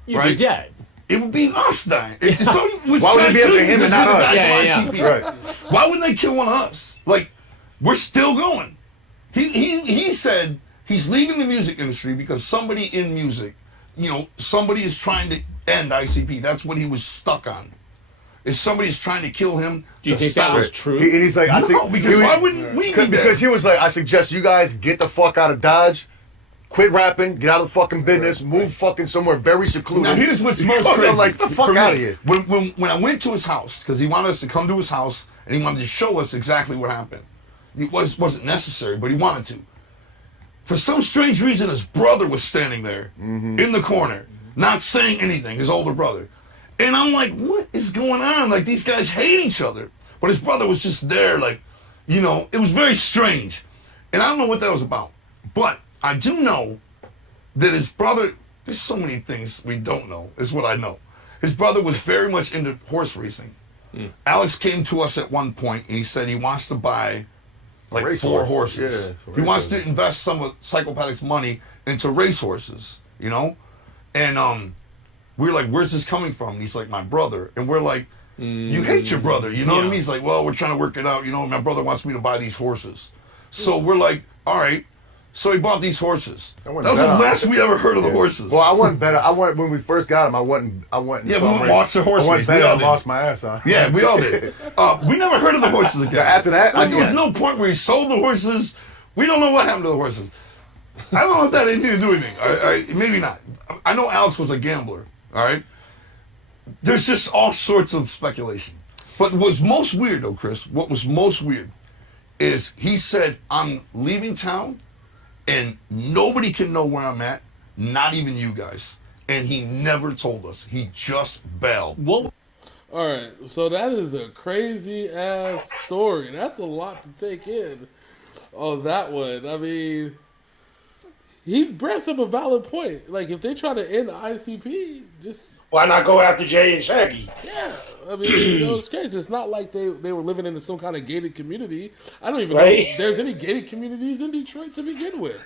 You'd be dead. it would be us dying. If somebody was Why would trying it to be kill up to you him and because not you're the us? guy Yeah, who yeah. ICP. Why wouldn't they kill one of us? Like, we're still going. He said he's leaving the music industry because somebody in music, you know, somebody is trying to end ICP. That's what he was stuck on. If somebody's trying to kill him, Do you think that was true? And he's like, No, because why wouldn't we be there? Because he was like, I suggest you guys get the fuck out of Dodge, quit rapping, get out of the fucking business, move fucking somewhere very secluded. Now here's what's most I'm crazy. like, the fuck For me, out of here. When I went to his house, because he wanted us to come to his house and he wanted to show us exactly what happened. It wasn't necessary, but he wanted to. For some strange reason, his brother was standing there in the corner, not saying anything, his older brother. And I'm like, what is going on? Like, these guys hate each other. But his brother was just there, like, you know, it was very strange. And I don't know what that was about. But I do know that his brother, there's so many things we don't know, is what I know. His brother was very much into horse racing. Alex came to us at one point and he said he wants to buy like Race 4 horse. horses. Yeah, He wants to invest some of Psychopathic's money into race horses, you know? And we were like, where's this coming from? And he's like, my brother. And we're like, you hate your brother, you know what I mean? He's like, well, we're trying to work it out, you know, my brother wants me to buy these horses. So we're like, all right. So he bought these horses. That was the last we ever heard of the horses. Well, I wasn't better. when we first got him, I wasn't. Yeah, we went watch the horse race. I lost my ass on. Yeah, we all did. We never heard of the horses again. After that, like, there was no point where he sold the horses. We don't know what happened to the horses. I don't know if that had anything to do with anything. All right, maybe not. I know Alex was a gambler. All right. There's just all sorts of speculation. But what's most weird, though, Chris, what was most weird is he said, I'm leaving town and nobody can know where I'm at, not even you guys. And he never told us. He just bailed. What? All right, so that is a crazy ass story. That's a lot to take in on that one. I mean, he brings up a valid point. Like, if they try to end ICP, just Why not go after Jay and Shaggy? yeah. I mean, you know, it's crazy. It's not like they were living in some kind of gated community. I don't even know if there's any gated communities in Detroit to begin with.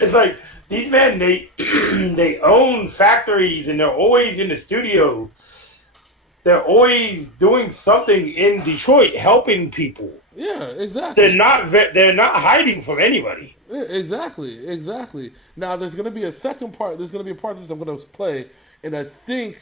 It's like these men, they own factories and they're always in the studio. They're always doing something in Detroit, helping people. Yeah, exactly. They're not hiding from anybody. Yeah, exactly. Now, there's going to be a second part. There's going to be a part of this I'm going to play, and I think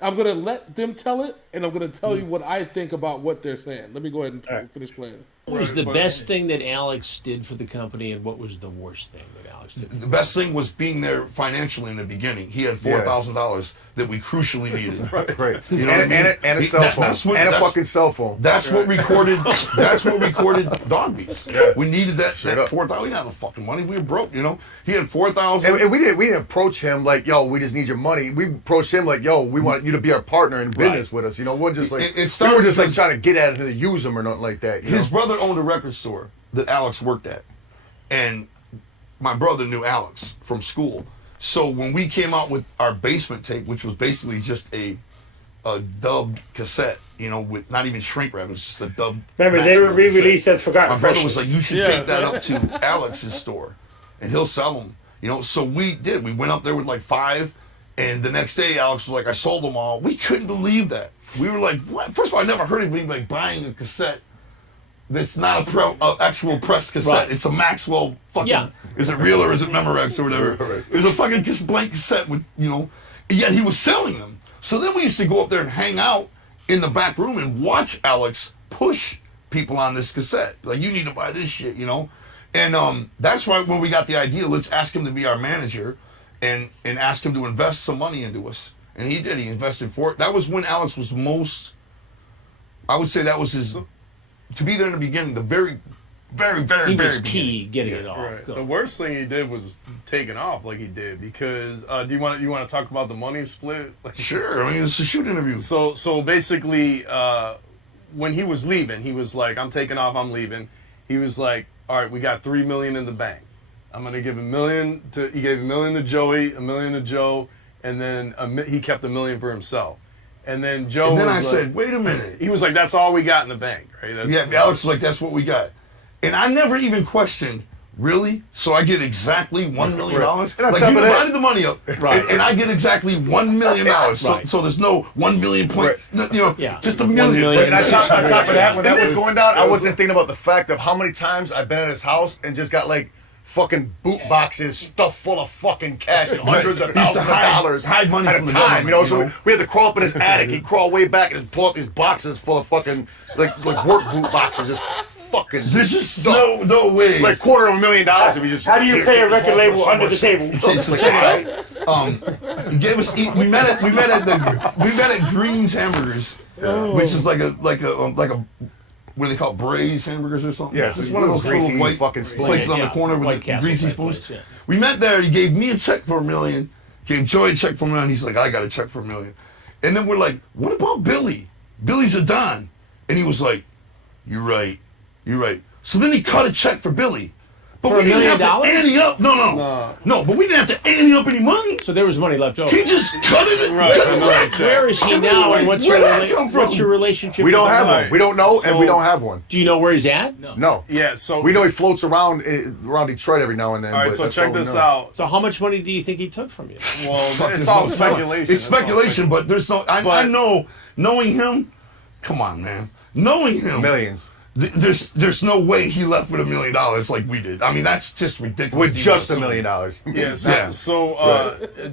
I'm going to let them tell it, and I'm going to tell you what I think about what they're saying. Let me go ahead and finish playing. What was the best thing that Alex did for the company, and what was the worst thing that Alex did? The best thing was being there financially in the beginning. He had $4,000 that we crucially needed. Right. You know what I mean? And a cell phone. And a fucking cell phone. That's what recorded. That's what recorded Dog Beats. Yeah. We needed that $4,000. We didn't have the fucking money. We were broke. You know. He had $4,000. And we didn't approach him like, yo, we just need your money. We approached him like, yo, we want you to be our partner in business with us. You know, we're just like we were just like trying to get at him to use him or nothing like that. His brother owned a record store that Alex worked at, and my brother knew Alex from school. So when we came out with our basement tape, which was basically just a dubbed cassette, you know, with not even shrink wrap, it was just a dubbed. Remember, they were re-released as Forgotten My brother Freshness. was like, you should take that up to Alex's store, and he'll sell them. You know, so we did. We went up there with like 5, and the next day Alex was like, I sold them all. We couldn't believe that. We were like, what? First of all, I never heard of anybody buying a cassette that's not a actual pressed cassette. Right. It's a Maxwell fucking. Yeah. Is it real or is it Memorex or whatever? It was a fucking blank cassette with, you know, yet he was selling them. So then we used to go up there and hang out in the back room and watch Alex push people on this cassette. Like, you need to buy this shit, you know? And that's why when we got the idea, let's ask him to be our manager and ask him to invest some money into us. And he did. He invested for it. That was when Alex was most, I would say that was his, to be there in the beginning, the very very, very, He very was key getting it all. Right. Go. The worst thing he did was taking off like he did because do you want to talk about the money split? Like, Sure, I mean it's a shoot interview. So basically, when he was leaving, he was like, "I'm taking off. I'm leaving." He was like, "All right, we got $3 million in the bank. I'm gonna give $1 million to." He gave $1 million to Joey, $1 million to Joe, and then he kept $1 million for himself. And then Joe. And then I was said, like, "Wait a minute." He was like, "That's all we got in the bank, right?" That's, Yeah, Alex was like, "That's what we got," and I never even questioned. Really? So I get exactly $1 million? Like you divided the money up, Right. and I get exactly $1 million. Right. So there's no 1 million point. Right. You know, Yeah. just a 1 million. million. And on top of that, when that And was then- going down, I wasn't thinking about the fact of how many times I've been at his house and just got like fucking boot boxes stuffed full of fucking cash and hundreds of He used to thousands of dollars hide money at from a the time. You know, so government, we had to crawl up in his attic. He'd crawl way back and pull up these boxes full of fucking like work boot boxes, just fucking. There's just no way. like $250,000. And we just How do you pay a record label under the table? It's like, all right. He gave us. We met at Green's Hamburgers, which is like a what do they call it, braised hamburgers or something? Yeah, it's just so one of you those greasy little white fucking spoons. places on Yeah, the corner White with the Castle greasy type spoons. place, yeah. We met there. He gave me a check for $1 million. Gave Joey a check for $1 million. He's like, I got a check for $1 million. And then we're like, what about Billy? Billy's a Don. And he was like, you're right. So then he cut a check for Billy. But For we $1 didn't million? have to ante up. No, but we didn't have to ante up any money. So there was money left over. He just cut it. Right, cut the another check. check. Where is he now, and what's Where'd that come from? what's your relationship? we don't with have him? one. We don't know, and we So- don't have one. Do you know where he's at? No. Yeah, so We know he floats around Detroit every now and then. All right, but so that's check all we this know. out. So how much money do you think he took from you? Well, Fuck, it's there's all no- speculation. It's speculation, but there's no. I But- know, knowing him. Come on, man. Knowing him, Millions. There's no way he left with $1 million like we did. I mean, that's just ridiculous. With just $1 million. Yeah,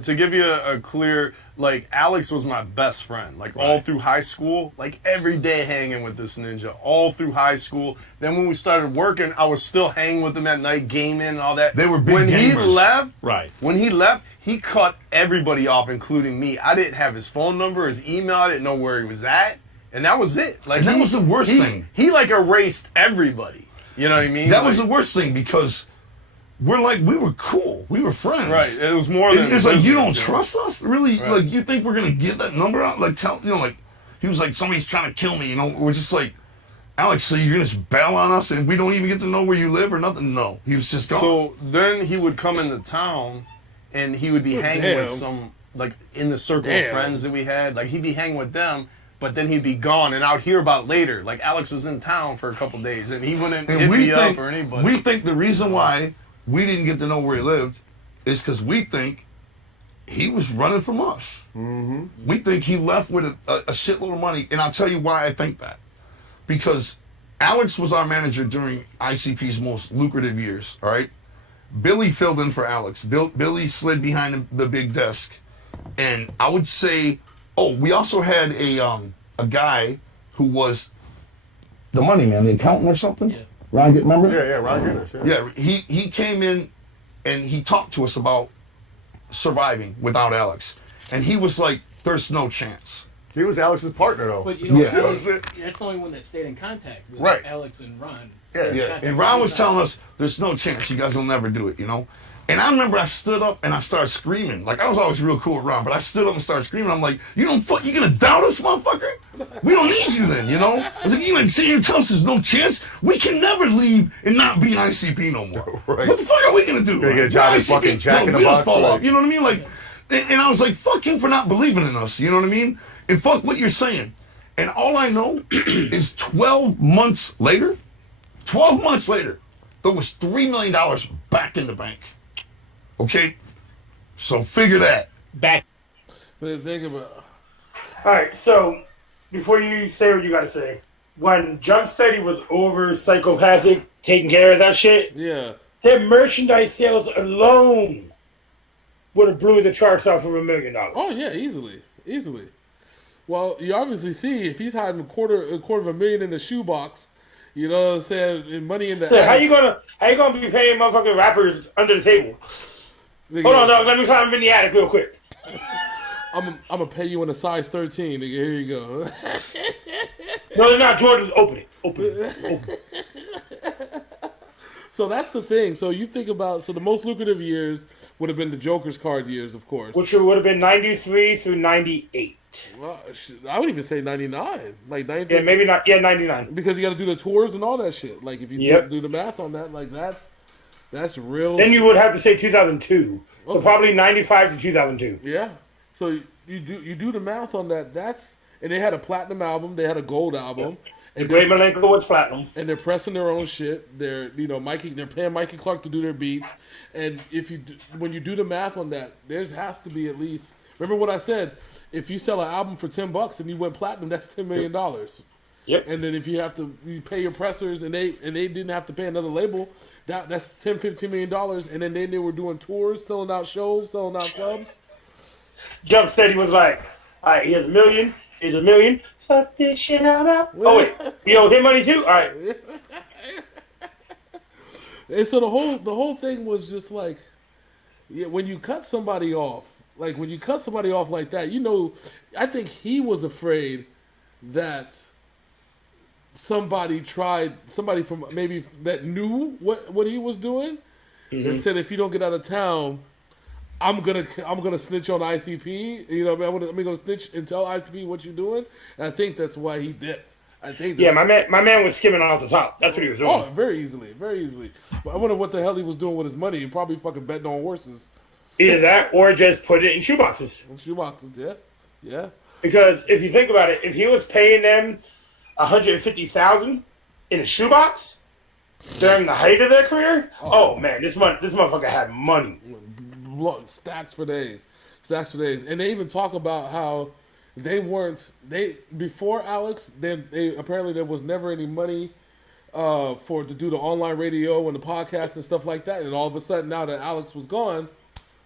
to give you a clear, like, Alex was my best friend, like, all through high school, like, every day hanging with this ninja, all through high school. Then when we started working, I was still hanging with him at night, gaming and all that. They were big When he gamers. left, Right. when he left, he cut everybody off, including me. I didn't have his phone number, his email, I didn't know where he was at, and that was it. Like, And that was the worst thing. He, like, erased everybody. You know what I mean? That was the Like, worst thing because we were cool. We were friends. right. It was more than It's like you don't business, trust us, really. Right. Like you think we're gonna give that number out? Like like he was like somebody's trying to kill me. We're just like, Alex, so you're gonna just bail on us and we don't even get to know where you live or nothing? No, he was just gone. So then he would come into town, and he would be hanging with damn. some, like, in the circle Damn. of friends that we had. Like, he'd be hanging with them, but then he'd be gone, and I'd hear about it later. Like, Alex was in town for a couple days, and he wouldn't hit me up or anybody. We think the reason why we didn't get to know where he lived is because we think he was running from us. Mm-hmm. We think he left with a shitload of money, and I'll tell you why I think that. Because Alex was our manager during ICP's most lucrative years, all right? Billy filled in for Alex. Billy slid behind the big desk. And I would say, we also had a guy who was the money man, the accountant or something. Yeah. Ron, remember? Yeah, Ron Gitter, sure. Yeah, he came in and he talked to us about surviving without Alex. And he was like, there's no chance. He was Alex's partner, though. But you know, Yeah. Alex, that's the only one that stayed in contact with Right. Alex and Ron. Yeah, and Ron was telling us, there's no chance, you guys will never do it, And I remember I stood up and I started screaming. Like, I was always real cool with Ron, but I stood up and started screaming. I'm like, you gonna doubt us, motherfucker? We don't need you then, I was like, you like sit here and tell us there's no chance? We can never leave and not be ICP no more. Right. What the fuck are we gonna do? Gonna get a job We're as fucking ICP Jack till in the wheels Box, fall right. off, you know what I mean? Like, and I was like, fuck you for not believing in us, you know what I mean? And fuck what you're saying. And all I know is 12 months later, there was $3 million back in the bank. Okay? So figure that. Back. But think about. All right, so before you say what you got to say, when Jump Steady was over Psychopathic taking care of that shit, Yeah. their merchandise sales alone would have blew the charts off of $1 million. Oh yeah, easily. Well, you obviously see if he's hiding a quarter of $1 in the shoebox, you know what I'm saying, and money in the. So how you gonna be paying motherfucking rappers under the table? Nigga, Hold on, dog. Let me climb in the attic real quick. I'm gonna pay you in a size 13, nigga. Here you go. No, they're not. Jordan's open it. So that's the thing. So you think about, so the most lucrative years would have been the Joker's card years, of course. Which would have been 93 through 98. Well, I would even say 99. Like 90. Yeah, maybe not. Yeah, 99. Because you got to do the tours and all that shit. Like if you do the math on that, like that's real. Then you would have to say 2002. So Okay. probably 95 to 2002. Yeah. So you do the math on that. And they had a platinum album. They had a gold album. And Ray Malenko was platinum. And they're pressing their own shit. They're paying Mikey Clark to do their beats. And when you do the math on that, there has to be at least. Remember what I said? If you sell an album for $10 and you went platinum, that's $10 million. Yep. And then if you pay your pressers and they didn't have to pay another label, that's $10-15 million. And then they were doing tours, selling out shows, selling out clubs. Jump Steady was like, all right, here's $1 million. Here's $1 million. Fuck this shit out. Oh wait, you owe him money too. All right. And so the whole thing was just like, when you cut somebody off, like that, I think he was afraid that somebody from maybe that knew what he was doing, and said, if you don't get out of town, I'm gonna snitch on ICP. You know, I'm gonna snitch and tell ICP what you're doing. And I think that's why he dipped. I think. Yeah, my man was skimming off the top. That's what he was doing. Oh, very easily. But I wonder what the hell he was doing with his money. He probably fucking betting on horses. Either that or just put it in shoeboxes. Yeah. Because if you think about it, if he was paying them $150,000 in a shoebox during the height of their career, oh man, this motherfucker had money. Stacks for days. And they even talk about how before Alex, they apparently there was never any money to do the online radio and the podcast and stuff like that. And all of a sudden, now that Alex was gone,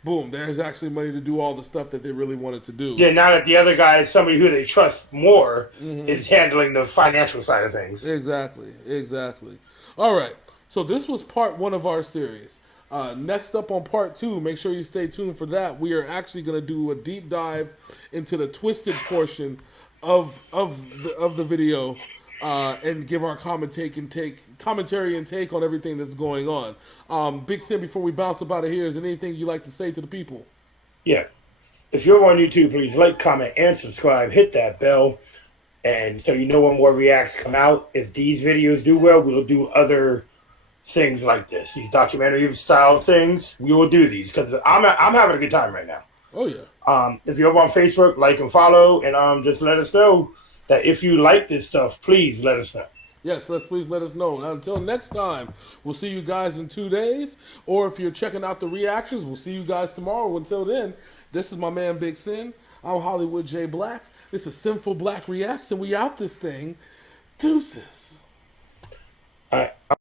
boom, there's actually money to do all the stuff that they really wanted to do. Yeah, now that the other guy is somebody who they trust more, is handling the financial side of things. Exactly. All right. So this was part 1 of our series. Next up on part 2, make sure you stay tuned for that. We are actually going to do a deep dive into the twisted portion of the video and give our commentary and take on everything that's going on. Big Sin, before we bounce up out of here, is there anything you like to say to the people? Yeah. If you're on YouTube, please like, comment, and subscribe. Hit that bell. And so you know when more reacts come out. If these videos do well, we'll do other things like this. These documentary style things, we will do these because I'm having a good time right now. Oh, yeah. If you're over on Facebook, like and follow, and just let us know that if you like this stuff, please let us know. Yes, please let us know. Now, until next time, we'll see you guys in 2 days. Or if you're checking out the reactions, we'll see you guys tomorrow. Until then, this is my man Big Sin. I'm Hollywood J. Black. This is Synful Blaq Reacts, and we out this thing. Deuces. All right.